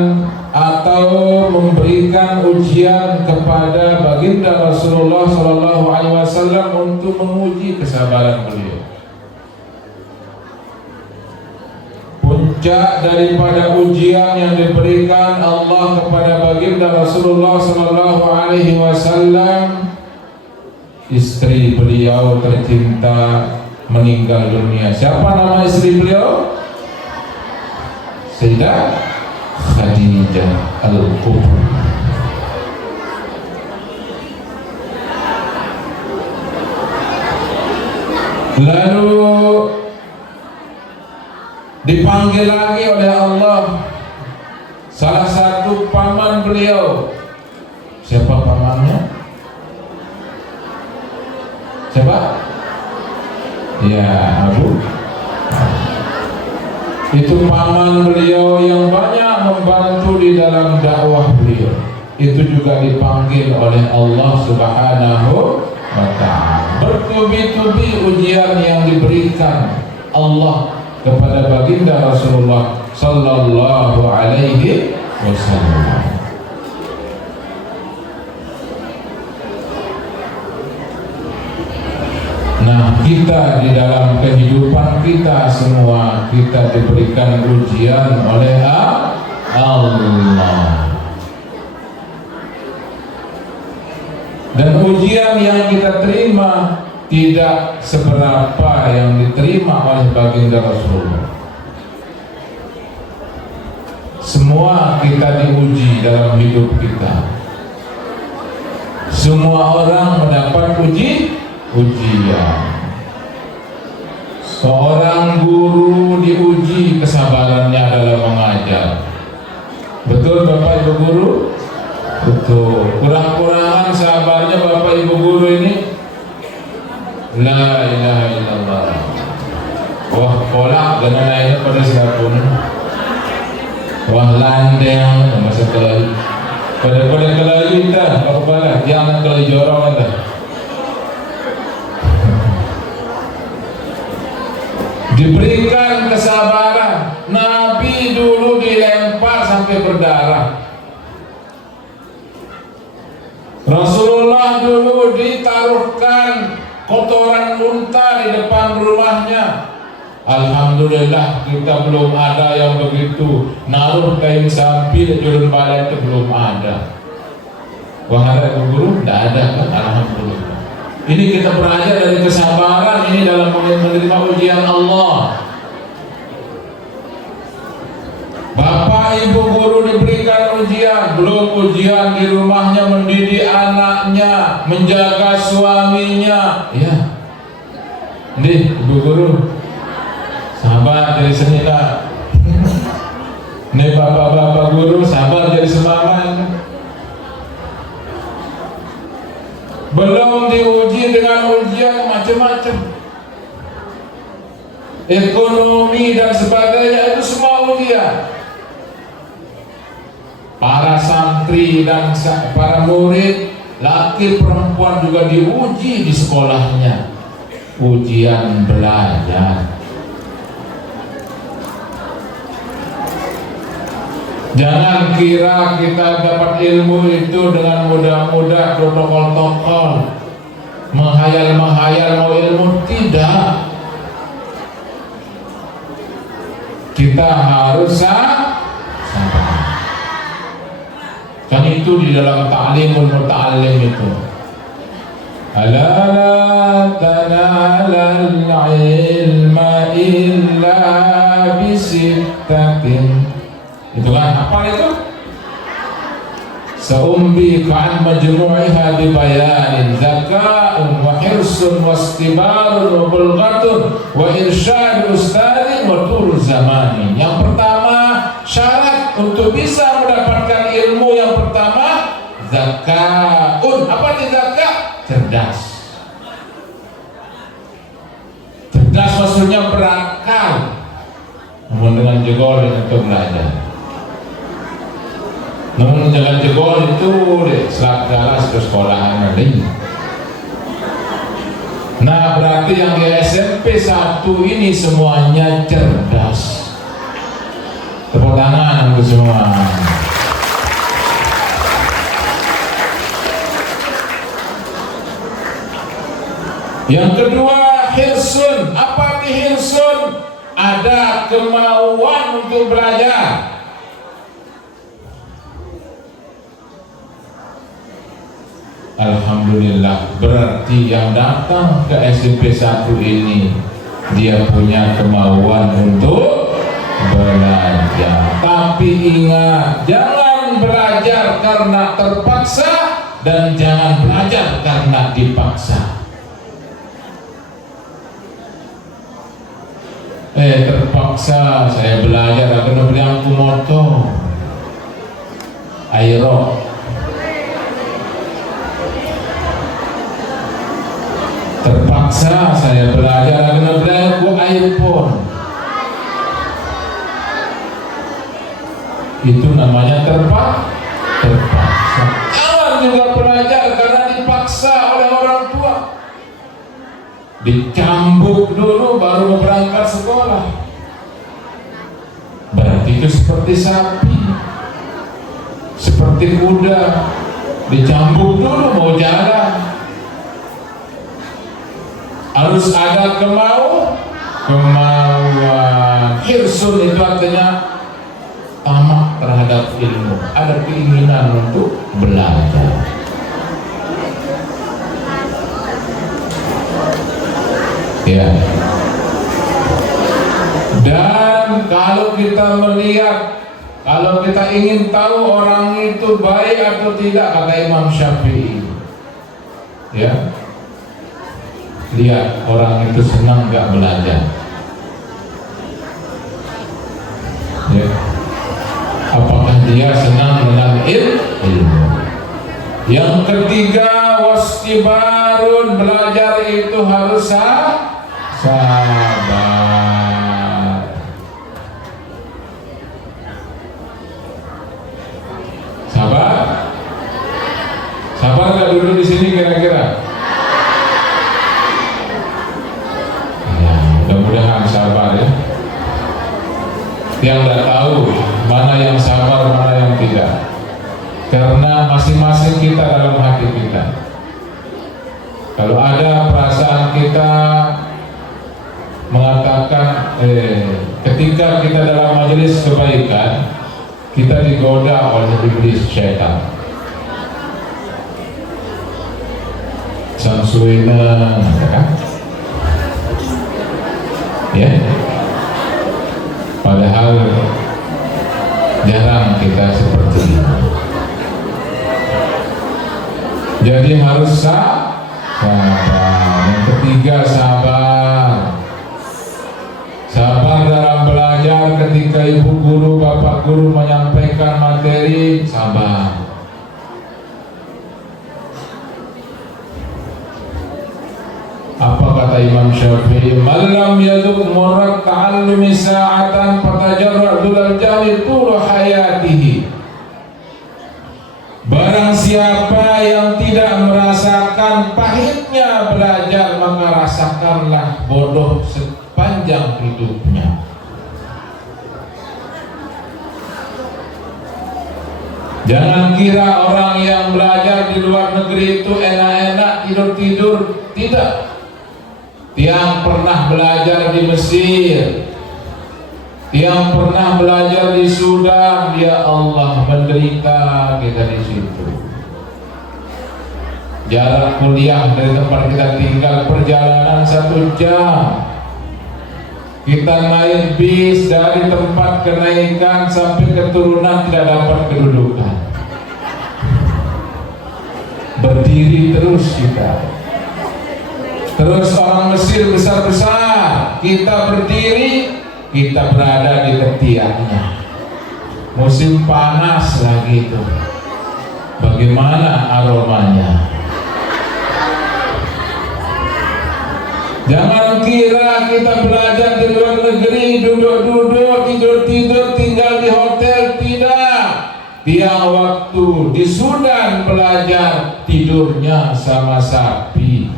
atau memberikan ujian kepada baginda Rasulullah sallallahu alaihi wasallam untuk menguji kesabaran beliau. Puncak daripada ujian yang diberikan Allah kepada baginda Rasulullah sallallahu alaihi wasallam, istri beliau tercinta meninggal dunia. Siapa nama istri beliau? Sayyidah Khadijah Al-Kubra. Lalu dipanggil lagi oleh Allah salah satu paman beliau. Siapa pamannya? Siapa? Ya, Abu. Itu paman beliau yang banyak membantu di dalam dakwah beliau. Itu juga dipanggil oleh Allah Subhanahu wa ta'ala. Bertubi-tubi ujian yang diberikan Allah kepada baginda Rasulullah sallallahu alaihi wasallam. Nah, kita di dalam kehidupan kita semua kita diberikan ujian oleh Allah. Dan ujian yang kita terima tidak seberapa yang diterima oleh baginda Rasulullah. Semua kita diuji dalam hidup kita. Semua orang mendapat ujian. Seorang guru diuji kesabarannya dalam mengajar. Betul Bapak Ibu guru? Betul. Kurang-kurangan sabarnya Bapak Ibu guru ini. La ilaha illallah. Wah kolak dengan lainnya pada siapapun. Wah landeng masa kelai. Pada kelai kita apa jangan kelai jorong kita. Diberikan kesabaran. Nabi dulu dilempar sampai berdarah. Rasulullah dulu ditaruhkan kotoran unta di depan rumahnya. Alhamdulillah kita belum ada yang begitu. Naruh kain sampil jurun badan itu belum ada. Wah ada guru? Tidak ada kan? Alhamdulillah. Ini kita belajar dari kesabaran ini dalam menerima ujian Allah. Bapak Ibu guru diberikan ujian, belum ujian di rumahnya mendidik anaknya, menjaga suaminya. Ya, nih Ibu guru, sabar jadi senila. Nih bapak-bapak guru, sabar jadi semangat. Belum diuji dengan ujian macam-macam, ekonomi dan sebagainya, itu semua ujian. Para santri dan para murid, laki perempuan juga diuji di sekolahnya. Ujian belajar. Jangan kira kita dapat ilmu itu dengan mudah-mudah protokol-protokol, menghayal-menghayal mau ilmu, tidak. kita harus sabar. Kan itu di dalam ta'limul muta'allim itu. Ala la tanalal ilma illa bisittatin. Itu kan apa itu? Sa'umbi ka'an majmu'iha bibayanin zaka'un wa hirsun wa istibarun wa bulghatun wa irsyad ustadin wa tur zamani. Yang pertama, syarat untuk bisa mendapatkan ilmu yang pertama, zaka'un. Apa itu zaka'un? Cerdas. Cerdas maksudnya berakal, namun dengan jegol untuk belajar. Namun jangan jegol itu selak galas ke sekolahan nanti. Nah, berarti yang di SMP 1 ini semuanya cerdas. Tepuk tangan untuk semua. Yang kedua, hirsun. Apa itu hirsun? Ada kemauan untuk belajar. Alhamdulillah, berarti yang datang ke SMP 1 ini dia punya kemauan untuk belajar. Tapi ingat, jangan belajar karena terpaksa dan jangan belajar karena dipaksa. Terpaksa saya belajar akan beli angku motor Aero. Terpaksa saya belajar akan beli angku iPhone. Itu namanya terpaksa. Jangan juga belajar karena dipaksa oleh orang tua. Dicambuk dulu baru mau berangkat sekolah. Berarti itu seperti sapi, seperti kuda, dicambuk dulu mau jalan. Harus ada kemauan. Hirsun itu artinya tamak terhadap ilmu, ada keinginan untuk belajar. Ya. Dan kalau kita melihat, kalau kita ingin tahu orang itu baik atau tidak, kata Imam Syafi'i, ya, lihat orang itu senang nggak belajar, ya, apakah dia senang dengan ilmu. Yang ketiga, wastibarun, belajar itu harus sabar. Sabar nggak dulu di sini kira-kira? Ya, mudah-mudahan sabar ya. Yang nggak tahu mana yang sabar, mana yang tidak. Karena masing-masing kita dalam hati kita. Kalau ada perasaan kita mengatakan ketika kita dalam majelis kebaikan, kita digoda oleh iblis syaitan. Samsuina, kan? Ya. Padahal jarang kita seperti ini. Jadi harus sabar. Yang ketiga, sabar. Sabar dalam belajar ketika ibu guru, bapak guru menyampaikan materi, sabar. Apa kata Imam Syafi'i? Man lam yaduk murad ta'allumi sa'atan fatajarra dulal jahli tulu hayatihi. Barang siapa yang tidak merasakan pahitnya belajar, maka rasakanlah bodoh sepanjang hidupnya. Jangan kira orang yang belajar di luar negeri itu enak-enak tidur-tidur. Tidak. Yang pernah belajar di Mesir, yang pernah belajar di Sudan, ya Allah, menderita kita di situ. Jarak kuliah dari tempat kita tinggal perjalanan 1 jam. Kita naik bis dari tempat kenaikan sampai keturunan tidak dapat kedudukan. Berdiri terus kita. Terus orang Mesir besar-besar, kita berdiri, kita berada di ketiaknya. Musim panas lagi itu. Bagaimana aromanya? Jangan kira kita belajar di luar negeri, duduk-duduk, tidur-tidur, tinggal di hotel. Tidak. Tiang waktu di Sudan belajar, tidurnya sama sapi.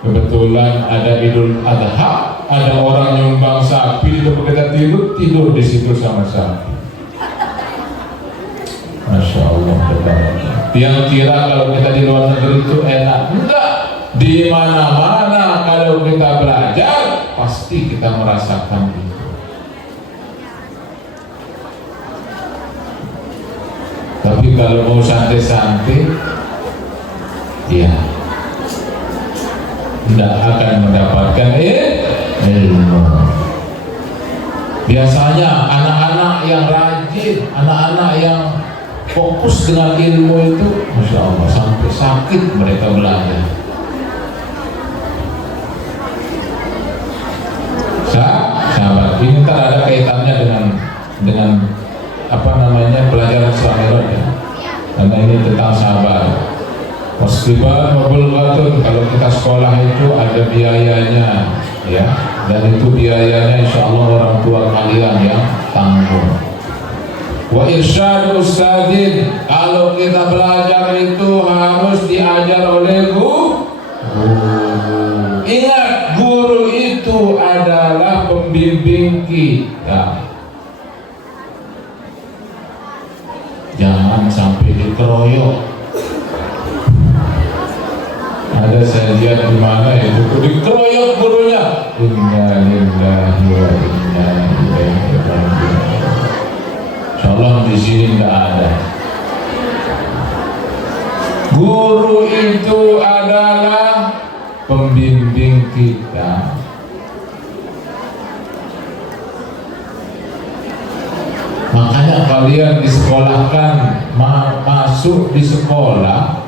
Kebetulan ada Idul Adha, ada orang nyumbang sapi di tempat kita tidur di situ sama sapi. Masya Allah. Yang kira kalau kita di luar negeri itu enak, enggak. Di mana-mana kalau kita belajar pasti kita merasakan itu. Tapi kalau mau santai-santai, ya tidak akan mendapatkan ilmu. Biasanya anak-anak yang rajin, anak-anak yang fokus dengan ilmu itu, Masya Allah, sampai sakit mereka belajar. Sahabat, ini ntar ada kaitannya dengan apa namanya pelajaran Islam ya. Karena ini tentang sahabat. Wasqibar mobil gatun, kalau kita sekolah itu ada biayanya, ya, dan itu biayanya insya Allah orang tua kalian yang tanggung. Wa irsyad ustadzin, kalau kita belajar itu harus diajar oleh guru. Ingat, guru itu adalah pembimbing kita. Jangan sampai dikeroyok. Ada saya lihat di mana itu dikeroyok gurunya. Inna lillahi wa inna ilaihi raji'un. Insyaallah di sini enggak ada. Guru itu adalah pembimbing kita. Makanya kalian disekolahkan, masuk di sekolah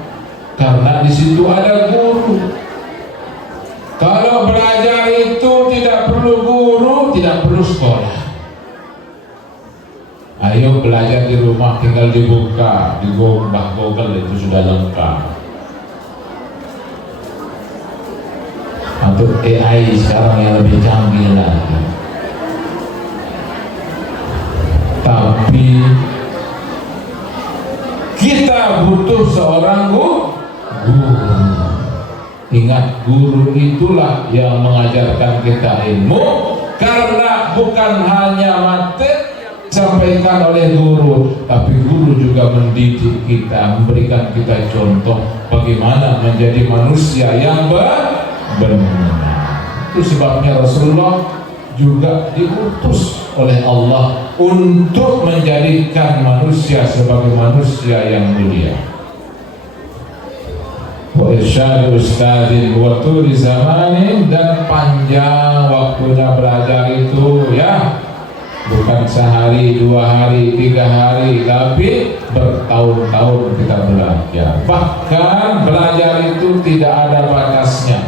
karena di situ ada guru. Kalau belajar itu tidak perlu guru, tidak perlu sekolah. Ayo belajar di rumah, tinggal dibuka di Google itu sudah lengkap. Untuk AI sekarang yang lebih canggih lagi. Tapi kita butuh seorang guru. Ingat, guru itulah yang mengajarkan kita ilmu, karena bukan hanya materi yang disampaikan oleh guru, tapi guru juga mendidik kita, memberikan kita contoh bagaimana menjadi manusia yang benar. Itu sebabnya Rasulullah juga diutus oleh Allah untuk menjadikan manusia sebagai manusia yang mulia. Wa irsyad ustadzin wa tuli zamanin, dan panjang waktunya belajar itu, ya, bukan sehari, 2 hari, 3 hari, tapi bertahun-tahun kita belajar. Bahkan belajar itu tidak ada batasnya.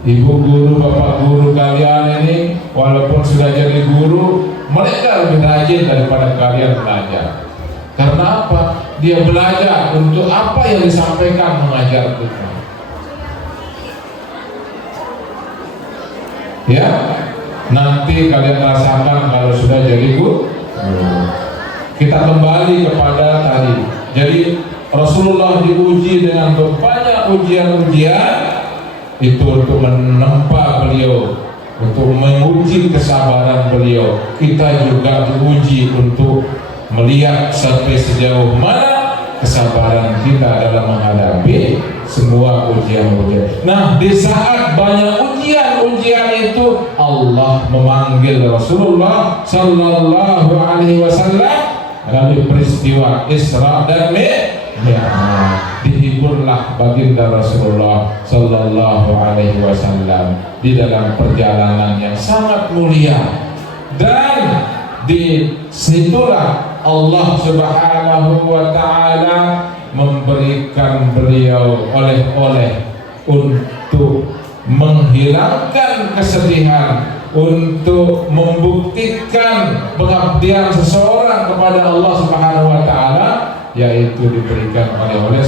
Ibu guru, bapak guru kalian ini walaupun sudah jadi guru, mereka lebih rajin daripada kalian belajar. Karena apa? Dia belajar untuk apa yang disampaikan, mengajar kita. Ya, nanti kalian rasakan kalau sudah jadi guru. Kita kembali kepada tadi. Jadi Rasulullah diuji dengan banyak ujian-ujian itu untuk menempa beliau, untuk menguji kesabaran beliau. Kita juga diuji untuk melihat sampai sejauh mana kesabaran kita dalam menghadapi semua ujian-ujian. Nah, di saat banyak ujian-ujian itu Allah memanggil Rasulullah Sallallahu Alaihi Wasallam melalui peristiwa Isra dan Mi'raj. Dihiburlah baginda Rasulullah Sallallahu Alaihi Wasallam di dalam perjalanan yang sangat mulia, dan di situlah Allah Subhanahu wa Ta'ala memberikan beliau oleh-oleh untuk menghilangkan kesedihan, untuk membuktikan pengabdian seseorang kepada Allah Subhanahu wa Ta'ala, yaitu diberikan oleh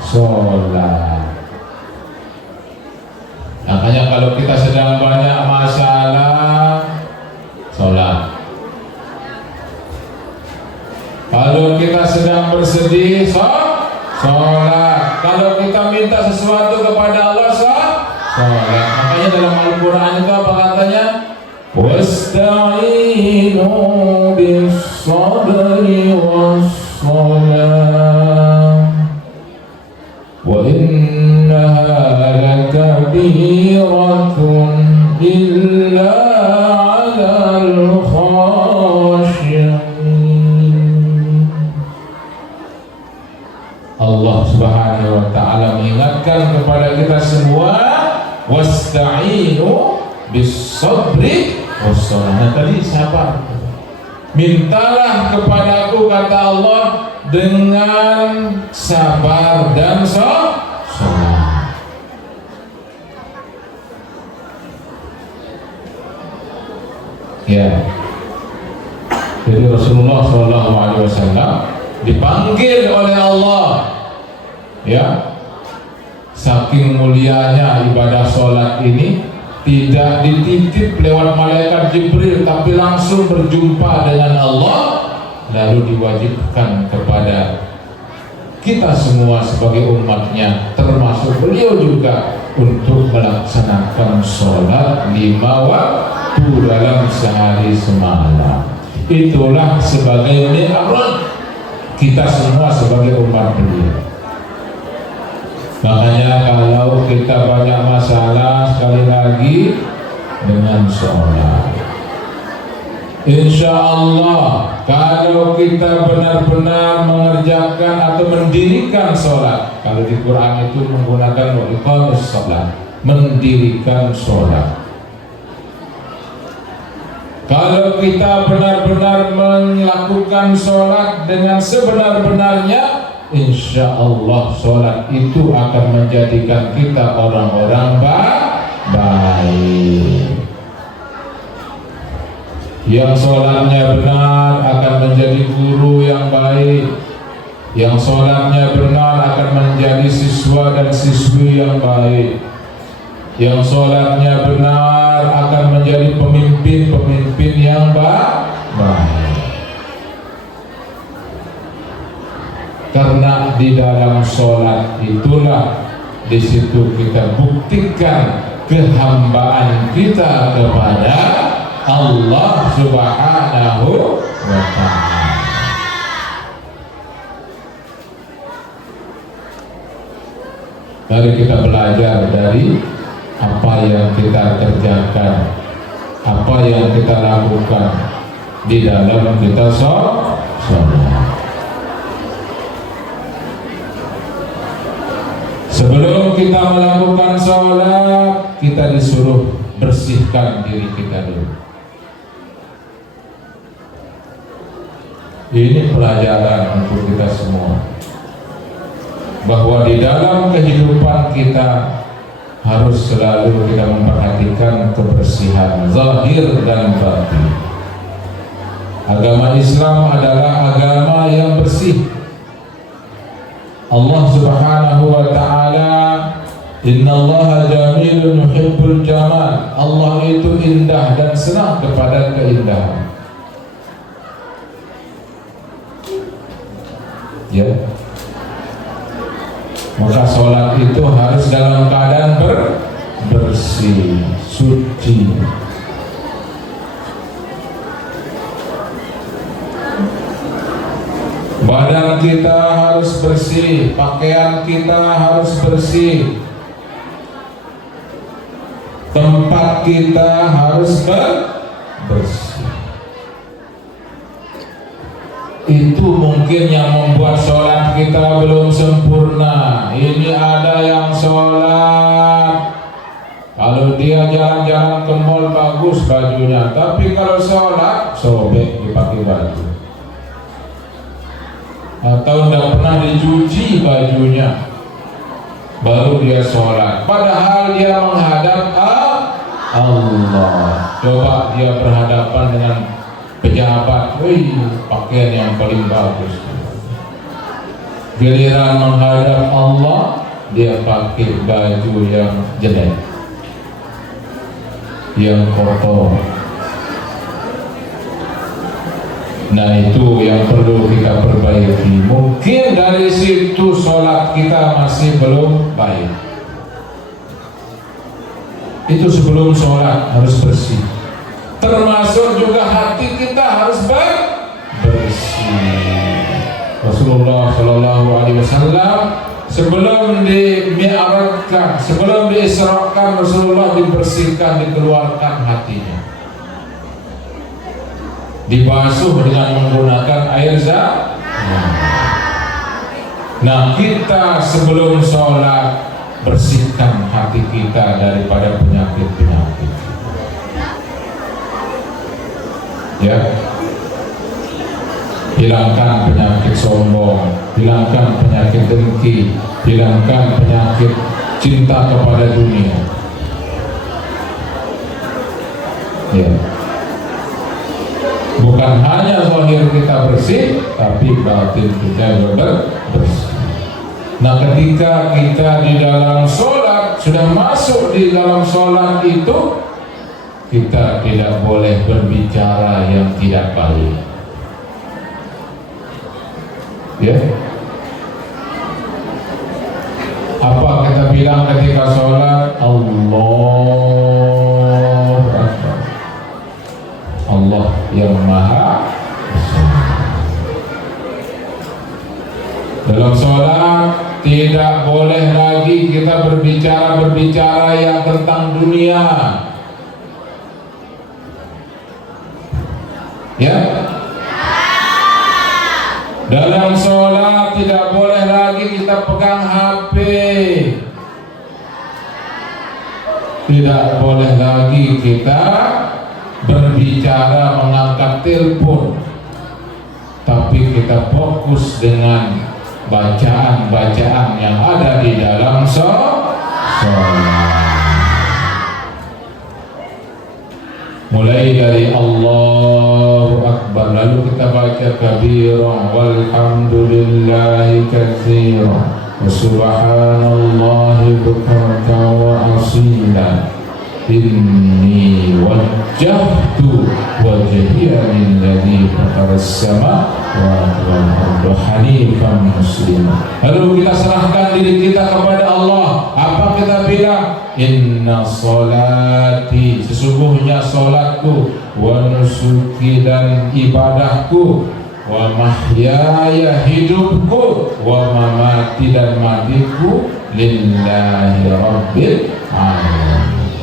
sholat. Makanya kalau kita sedang banyak masalah, sholat. Kalau kita sedang bersedih, sholat. Kalau kita minta sesuatu kepada Allah, sholat. Makanya dalam Al-Quran itu apa katanya? Wasta'inu bis-sabri was-salat wa innaha lakabiratun illa 'alal khashi'in. Allah Subhanahu wa Ta'ala mengingatkan kepada kita semua, wasta'inu bis-sabri was-salat. Nah, tadi sabar. Mintalah kepadaku, kata Allah, dengan sabar dan salat. Ya. Jadi Rasulullah Shallallahu Alaihi Wasallam dipanggil oleh Allah, ya, saking mulianya ibadah sholat ini tidak dititip lewat malaikat Jibril, tapi langsung berjumpa dengan Allah, lalu diwajibkan kepada kita semua sebagai umatnya, termasuk beliau juga, untuk melaksanakan sholat 5 waktu dalam sehari semalam. Itulah sebagai mi'raj kita semua sebagai umat beliau. Makanya kalau kita banyak masalah, sekali lagi dengan sholat, insya Allah kalau kita benar-benar mengerjakan atau mendirikan sholat, kalau di Quran itu menggunakan iqamus sholat, mendirikan sholat. Kalau kita benar-benar melakukan sholat dengan sebenar-benarnya, insya Allah sholat itu akan menjadikan kita orang-orang baik. Yang sholatnya benar akan menjadi guru yang baik. Yang sholatnya benar akan menjadi siswa dan siswi yang baik. Yang sholatnya benar akan menjadi pemimpin-pemimpin yang baik. Karena di dalam sholat itulah, di situ kita buktikan kehambaan kita kepada Allah Subhanahu wa Ta'ala. Mari kita belajar dari apa yang kita kerjakan, apa yang kita lakukan di dalam kita sholat. Sebelum kita melakukan sholat, kita disuruh bersihkan diri kita dulu. Ini pelajaran untuk kita semua, bahwa di dalam kehidupan kita harus selalu kita memperhatikan kebersihan zahir dan batin. Agama Islam adalah agama yang bersih. Allah Subhanahu wa Ta'ala, innallaha jamilun yuhibbul jamal. Allah itu indah dan senang kepada keindahan. Ya. Maka sholat itu harus dalam keadaan bersih, suci. badan kita harus bersih, pakaian kita harus bersih, tempat kita harus bersih. Itu mungkin yang membuat sholat kita belum sempurna. Ini ada yang sholat, kalau dia jalan-jalan ke mall bagus bajunya, tapi kalau sholat sobek dipakai baju, atau tidak pernah dicuci bajunya, baru dia sholat. Padahal dia menghadap Allah. Coba dia berhadapan dengan pejabat, pakaian yang paling bagus. Giliran menghadap Allah, dia pakai baju yang jelek, yang kotor. Nah, itu yang perlu kita perbaiki. Mungkin dari situ sholat kita masih belum baik. Itu sebelum sholat harus bersih. Termasuk juga hati kita harus bersih. Rasulullah Shallallahu Alaihi Wasallam sebelum dimi'rajkan, sebelum diisrakan, Rasulullah dibersihkan, dikeluarkan hatinya, dibasuh dengan menggunakan air zam. Nah, kita sebelum sholat bersihkan hati kita daripada penyakit-penyakit. Ya, hilangkan penyakit sombong, hilangkan penyakit dengki, hilangkan penyakit cinta kepada dunia. Ya, bukan hanya zahir kita bersih, tapi batin kita juga bersih. Nah, ketika kita di dalam sholat, sudah masuk di dalam sholat itu, kita tidak boleh berbicara yang tidak baik. Ya, apa kita bilang ketika sholat? Allah Akbar, Allah yang Maha Besar. Dalam sholat tidak boleh lagi kita berbicara yang tentang dunia. Ya, dalam sholat tidak boleh lagi kita pegang HP, tidak boleh lagi kita berbicara mengangkat telepon, tapi kita fokus dengan bacaan-bacaan yang ada di dalam sholat. Mulai dari Allahu Akbar, lalu kita baca kabira walhamdulillahi katsira wa subhanallahi bukratan wa asila. Inni wajjahtu wajhiya lilladzi fatara as-samawati wal arda hanifan muslima. Lalu kita serahkan diri kita kepada Allah. Apa kita bilang? Inna sholati, sesungguhnya sholatku, wa nusuki, dan ibadahku, wa mahyaya, hidupku, wa mamati, dan matiku, lillahi rabbil alamin.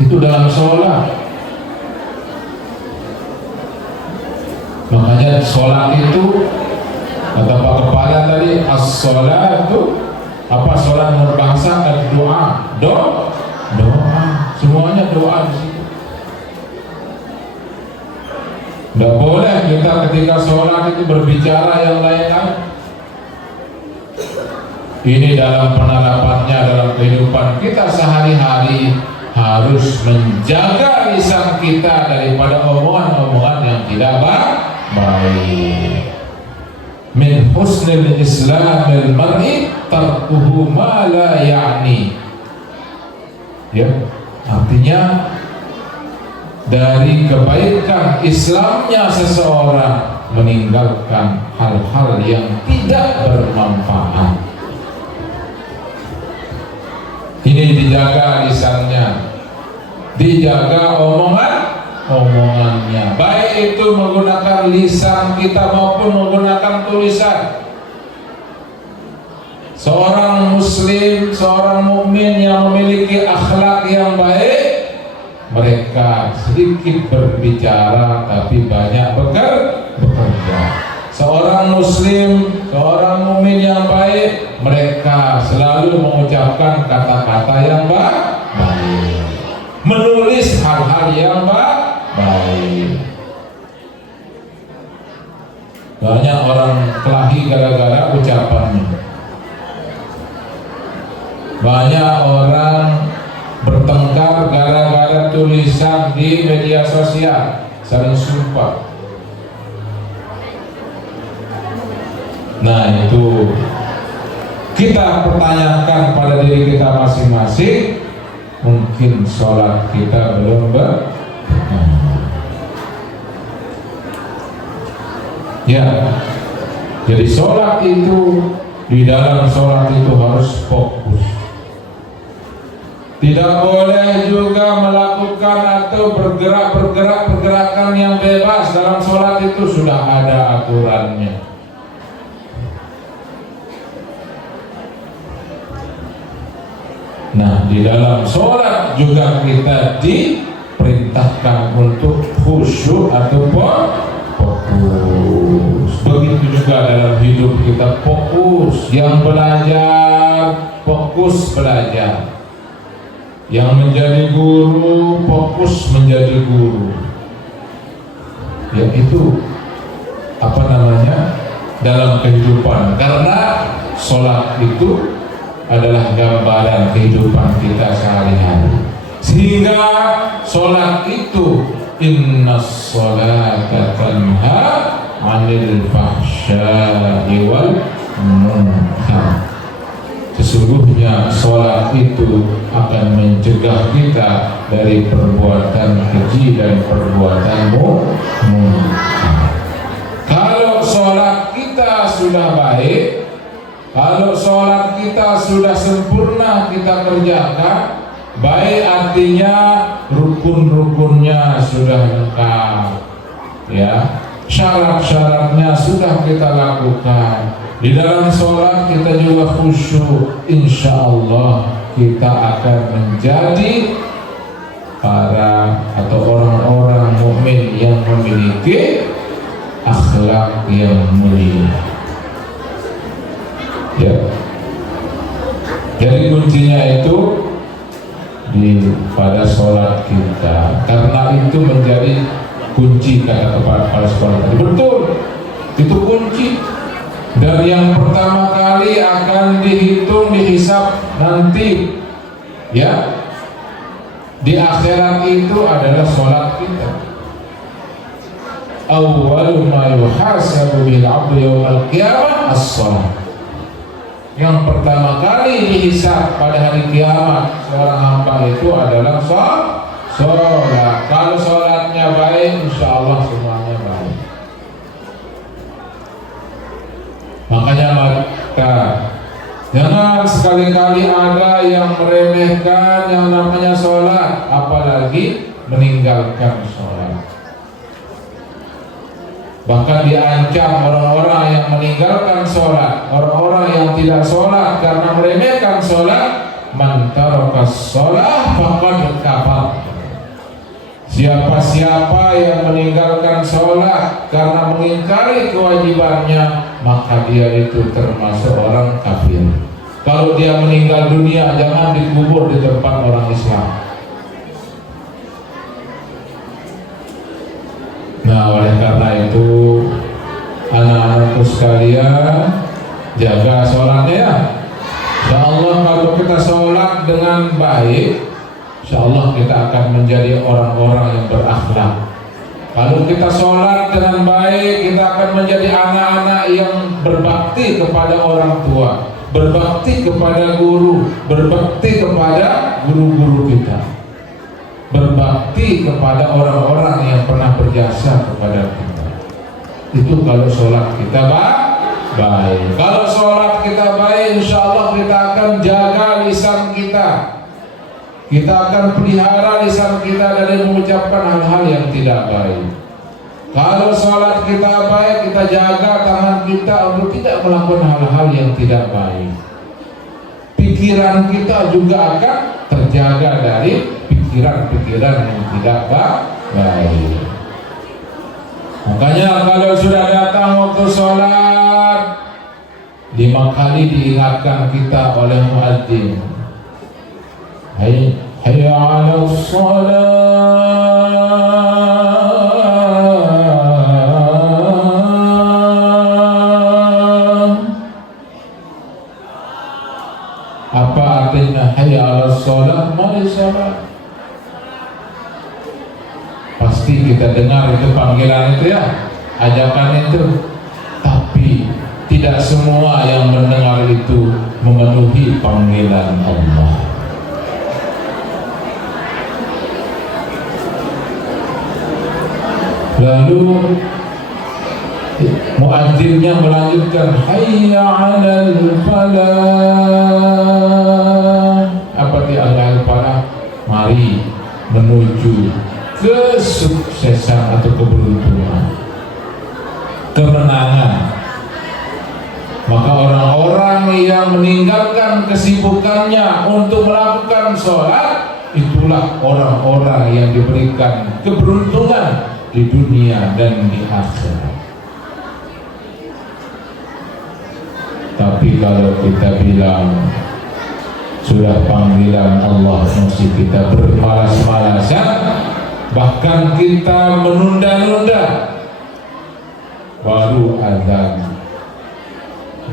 Itu dalam sholat. Makanya sholat itu, kata Pak Kepala tadi, as-sholatu, apa sholat menurut bangsa? Doa, doa, semuanya doa di situ. Tidak boleh kita ketika sholat itu berbicara yang lain-lain. Ini dalam penerapannya dalam kehidupan kita sehari-hari, harus menjaga lisan kita daripada omongan-omongan yang tidak baik. Min husnil islamil mar'i tarkuhu ma la ya'ni. Ya, artinya dari kebaikan Islamnya seseorang meninggalkan hal-hal yang tidak bermanfaat. Ini dijaga lisannya, dijaga omongannya, baik baik itu menggunakan lisan kita maupun menggunakan tulisan. Seorang muslim, seorang mukmin yang memiliki akhlak yang baik, mereka sedikit berbicara tapi banyak bekerja. Seorang muslim, seorang mukmin yang baik, mereka selalu mengucapkan kata-kata yang baik, menulis hal-hal yang baik. Banyak orang kelahi gara-gara ucapannya. Banyak orang bertengkar gara-gara tulisan di media sosial, saling sumpah. Nah, itu kita pertanyakan pada diri kita masing-masing. Mungkin sholat kita belum ya. Jadi sholat itu, di dalam sholat itu harus fokus. Tidak boleh juga melakukan atau pergerakan yang bebas. Dalam sholat itu sudah ada aturannya. Nah, di dalam sholat juga kita diperintahkan untuk khusyuk atau fokus. Begitu juga dalam hidup kita fokus. Yang belajar, fokus belajar. Yang menjadi guru, fokus menjadi guru. Ya, itu dalam kehidupan. Karena sholat itu adalah gambaran kehidupan kita sehari-hari. Sehingga sholat itu, innas sholata tanha 'anil fahsya'i wal munkar. Sesungguhnya sholat itu akan mencegah kita dari perbuatan keji dan perbuatan munkar. Kalau sholat kita sudah baik, kalau sholat kita sudah sempurna kita kerjakan, baik artinya rukun-rukunnya sudah lengkap, ya, syarat-syaratnya sudah kita lakukan. Di dalam sholat kita juga khusyuk, insya Allah kita akan menjadi para atau orang-orang mukmin yang memiliki akhlak yang mulia. Ya. Jadi kuncinya itu pada sholat kita, karena itu menjadi kunci kata para sekolah. Betul, itu kunci. Dan yang pertama kali akan dihitung, dihisab nanti, ya, di akhirat itu adalah sholat kita. Awwalu ma yuhasabu bil 'abdu yaumal qiyamah as-shalah. Yang pertama kali dihisab pada hari kiamat seorang hamba itu adalah sholat. Kalau sholatnya baik, insya Allah semuanya baik. Makanya maka jangan sekali-kali ada yang meremehkan yang namanya sholat, apalagi meninggalkan sholat. Bahkan diancam orang-orang yang meninggalkan sholat, orang-orang yang tidak sholat karena meremehkan sholat, man tarakas sholat faqad kafar. Siapa-siapa yang meninggalkan sholat karena mengingkari kewajibannya, maka dia itu termasuk orang kafir. Kalau dia meninggal dunia, jangan dikubur di tempat orang Islam. Nah, oleh karena itu, anak-anakku sekalian, jaga sholatnya ya. Insya Allah kalau kita sholat dengan baik, insya Allah kita akan menjadi orang-orang yang berakhlak. Kalau kita sholat dengan baik, kita akan menjadi anak-anak yang berbakti kepada orang tua, berbakti kepada guru, berbakti kepada guru-guru kita, berbakti kepada orang-orang yang pernah berjasa kepada kita. Itu kalau sholat kita baik. Kalau sholat kita baik, insya Allah kita akan jaga lisan kita. Kita akan pelihara lisan kita dari mengucapkan hal-hal yang tidak baik. Kalau sholat kita baik, kita jaga tangan kita untuk tidak melakukan hal-hal yang tidak baik. Pikiran kita juga akan terjaga dari pikiran-pikiran yang tidak baik. Makanya kalau sudah datang waktu sholat, 5 kali diingatkan kita oleh muadzin. Hayya 'alas shalah. Apa artinya hayya 'alas shalah? Mari salat. Pasti kita dengar itu panggilan itu ya, ajakan itu. Tapi tidak semua yang mendengar itu memenuhi panggilan Allah. Lalu muadzinnya melanjutkan hayya 'alal falah. Apa di al falah? Mari menuju kesuksesan atau keberuntungan, kemenangan. Maka orang-orang yang meninggalkan kesibukannya untuk melakukan sholat, itulah orang-orang yang diberikan keberuntungan di dunia dan di akhirat. Tapi kalau kita bilang sudah panggilan Allah masih kita bermalas-malasan, bahkan kita menunda-nunda, baru azan,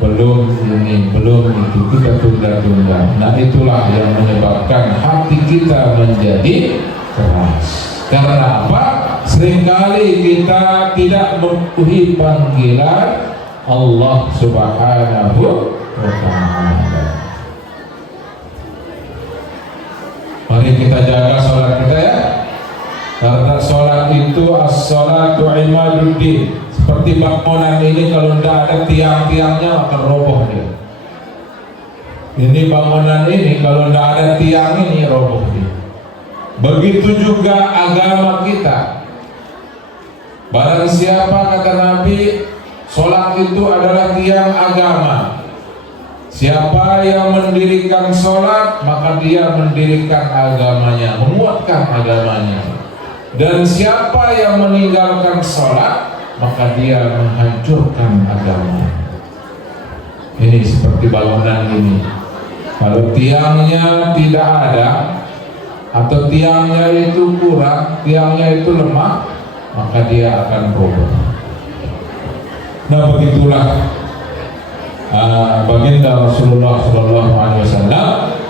belum ini, belum itu, kita tunda-tunda. Nah itulah yang menyebabkan hati kita menjadi keras. Karena apa? Seringkali kita tidak memenuhi panggilan Allah Subhanahu wa ta'ala. Mari kita jaga sholat kita ya. Karena sholat itu as-sholatu imaduddin. Seperti bangunan ini, kalau tidak ada tiang-tiangnya akan roboh dia. Ini bangunan ini kalau tidak ada tiang ini roboh dia. Begitu juga agama kita. Barang siapa, kata Nabi, sholat itu adalah tiang agama. Siapa yang mendirikan sholat, maka dia mendirikan agamanya, menguatkan agamanya. Dan siapa yang meninggalkan sholat, maka dia menghancurkan agama. Ini seperti bangunan ini. Kalau tiangnya tidak ada, atau tiangnya itu kurang, tiangnya itu lemah, maka dia akan roboh. Nah begitulah baginda Rasulullah SAW.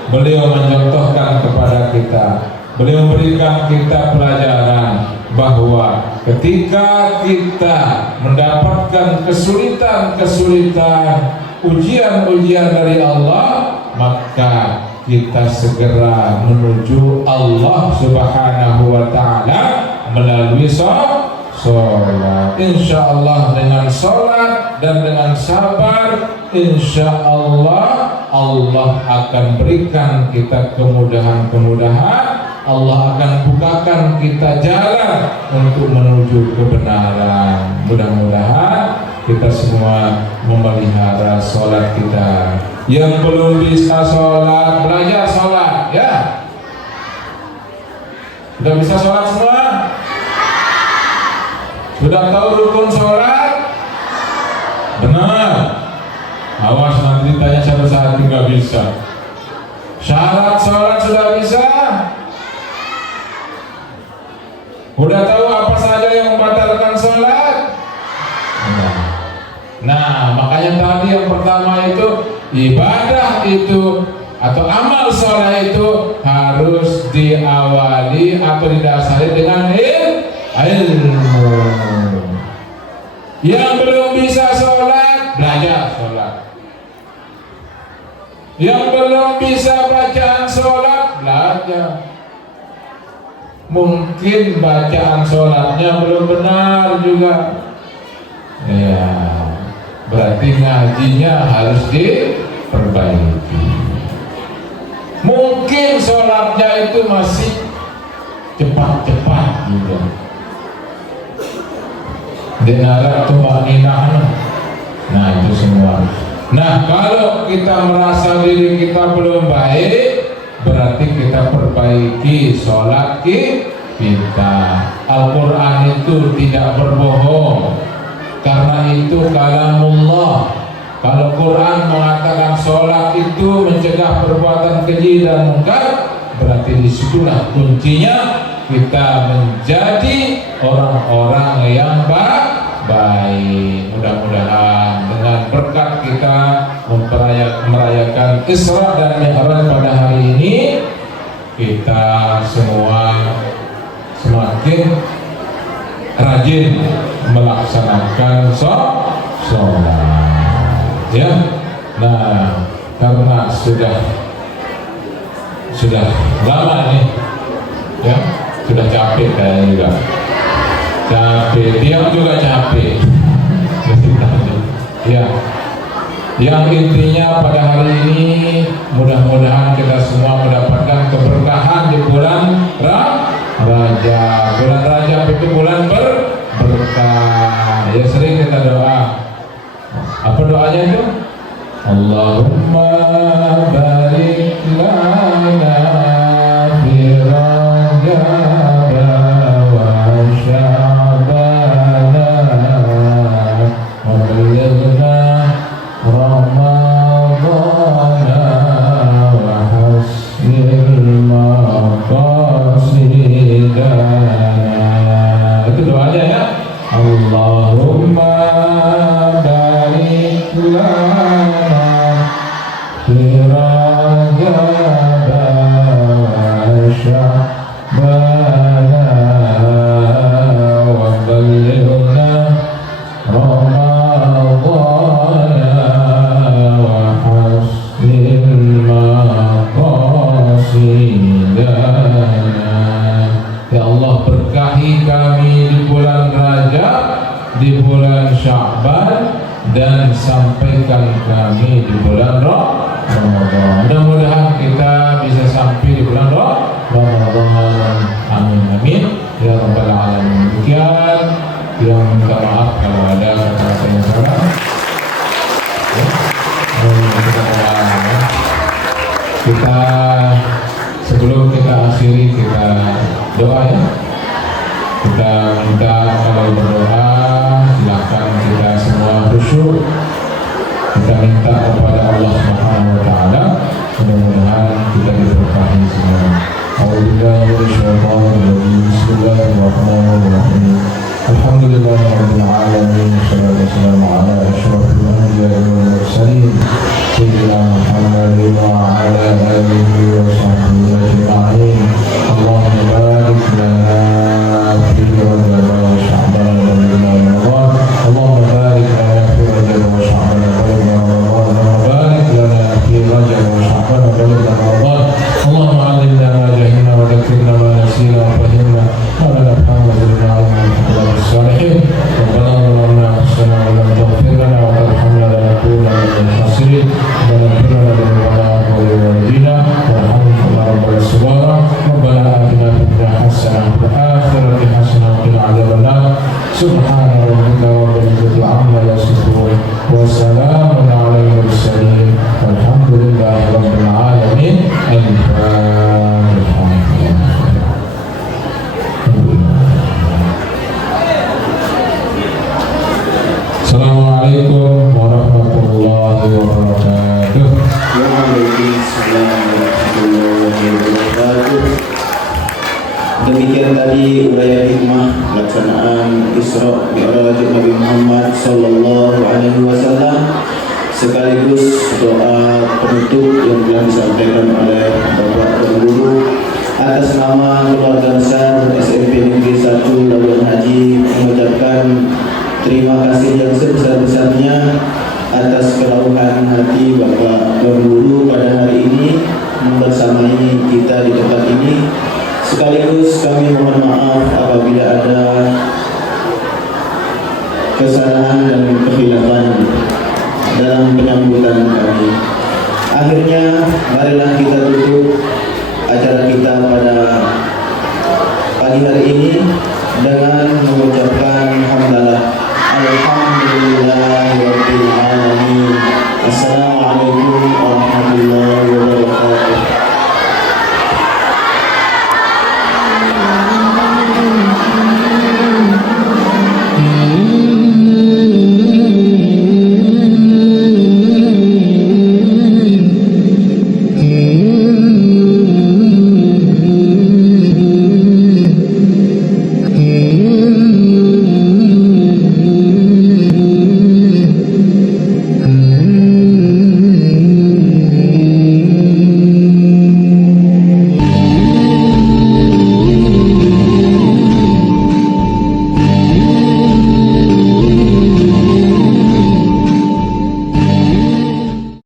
Beliau mencontohkan kepada kita, beliau memberikan kita pelajaran bahwa ketika kita mendapatkan kesulitan-kesulitan, ujian-ujian dari Allah, maka kita segera menuju Allah Subhanahu wa ta'ala melalui sholat. Insya Allah dengan sholat dan dengan sabar, insya Allah Allah akan berikan kita kemudahan-kemudahan. Allah akan bukakan kita jalan untuk menuju kebenaran. Mudah-mudahan kita semua memelihara sholat kita. Yang belum bisa sholat, belajar sholat ya. Sudah bisa sholat semua? Sudah tahu rukun sholat? Benar. Awas nanti tanya satu-satu nggak bisa. Syarat sholat sudah bisa? Udah tahu apa saja yang membatalkan sholat? Nah, makanya tadi yang pertama itu ibadah itu atau amal sholat itu harus diawali atau didasari dengan ilmu. Yang belum bisa sholat, belajar sholat. Yang belum bisa bacaan sholat, belajar. Mungkin bacaan sholatnya belum benar juga, ya berarti ngajinya harus diperbaiki. Mungkin sholatnya itu masih cepat-cepat juga. Denara tumaninah. Nah itu semua. Nah kalau kita merasa diri kita belum baik, berarti kita perbaiki sholat kita. Al-Quran itu tidak berbohong, karena itu kalamullah. Kalau Quran mengatakan sholat itu mencegah perbuatan keji dan munkar, berarti disitulah kuncinya kita menjadi orang-orang yang baik. Mudah-mudahan dengan berkat kita merayakan Isra dan Mi'raj pada hari ini, kita semua semakin rajin melaksanakan sholat. Ya, nah karena sudah lama nih, ya sudah capek kayaknya juga, capek, diam juga capek. Ya, yang intinya pada hari ini mudah-mudahan kita semua mendapatkan keberkahan di bulan Rajab. Bulan Rajab itu bulan berkah. Ya sering kita doa. Apa doanya itu? Allahumma barik lana fi Rajab wa Sya'ban wa balighna Ramadhan wa hasbil maqasidana. Itu doanya ya. Allahumma barik lana fi Rajab wa Sya'ban wa balighna Ramadhan wa hasbil maqasidana. Ya Allah, berkahi kami di bulan Rajab, di bulan Sya'ban, dan sampaikan kami di bulan Ramadan. Mudah-mudahan kita bisa sampai di bulan Ramadan. Amin amin ya rabbal alamin. Demikian, yang minta maaf kalau ada kata-kata yang salah. Kita sebelum kita akhiri, kita doa ya. Kita minta kalau berdoa silakan kita semua khusyuk. Kita minta kepada Allah Subhanahu wa taala, mudah-mudahan kita diberkahi semua. Bismillahirrahmanirrahim. Alhamdulillahirabbil alamin. Wassalatu wassalamu ala asyrafil anbiya'i wal mursalin sayyidina Muhammadin wa ala alihi wa sahbihi ajma'in. Allahumma barik lana fi Rajab wa Sya'ban wa balighna Ramadan. Allahumma barik lana fi Rajab wa Sya'ban wa balighna Ramadan. Allahumma barik lana fi Rajab wa Sya'ban wa balighna Ramadan. Allahumma 'allimna ma jahilna wa dhakkirna ma nasina wa fahimna ma lam nafham wa zidna 'ilman wa الصالحين. ربنا ظلمنا أنفسنا وإن لم تغفر لنا وترحمنا لنكونن من الخاسرين. ربنا اغفر لنا ذنوبنا ولوالدينا وارحمهم كما ربنا صغارا. ربنا آتنا في الدنيا حسنة وفي الآخرة حسنة وقنا عذاب النار. سبحان ربك رب العزة عما يصفون وسلام على المرسلين والحمد لله رب العالمين. الفاتحة. Assalamualaikum warahmatullahi wabarakatuh. Waalaikumsalam warahmatullahi wabarakatuh. Demikian tadi uraian hikmah pelaksanaan Isra Mi'raj Nabi Muhammad sallallahu alaihi wasallam, sekaligus doa penutup yang telah disampaikan oleh Bapak Guru atas nama keluarga besar SMP Negeri 1 Labuan Haji, mengucapkan terima kasih yang sebesar-besarnya atas kelauhan hati Bapak Guru pada hari ini membersamai kita di tempat ini. Sekaligus kami mohon maaf apabila ada kesalahan dan kekhilafan dalam penyambutan kami. Akhirnya marilah kita tutup acara kita pada pagi hari ini dengan mengucapkan hamdalah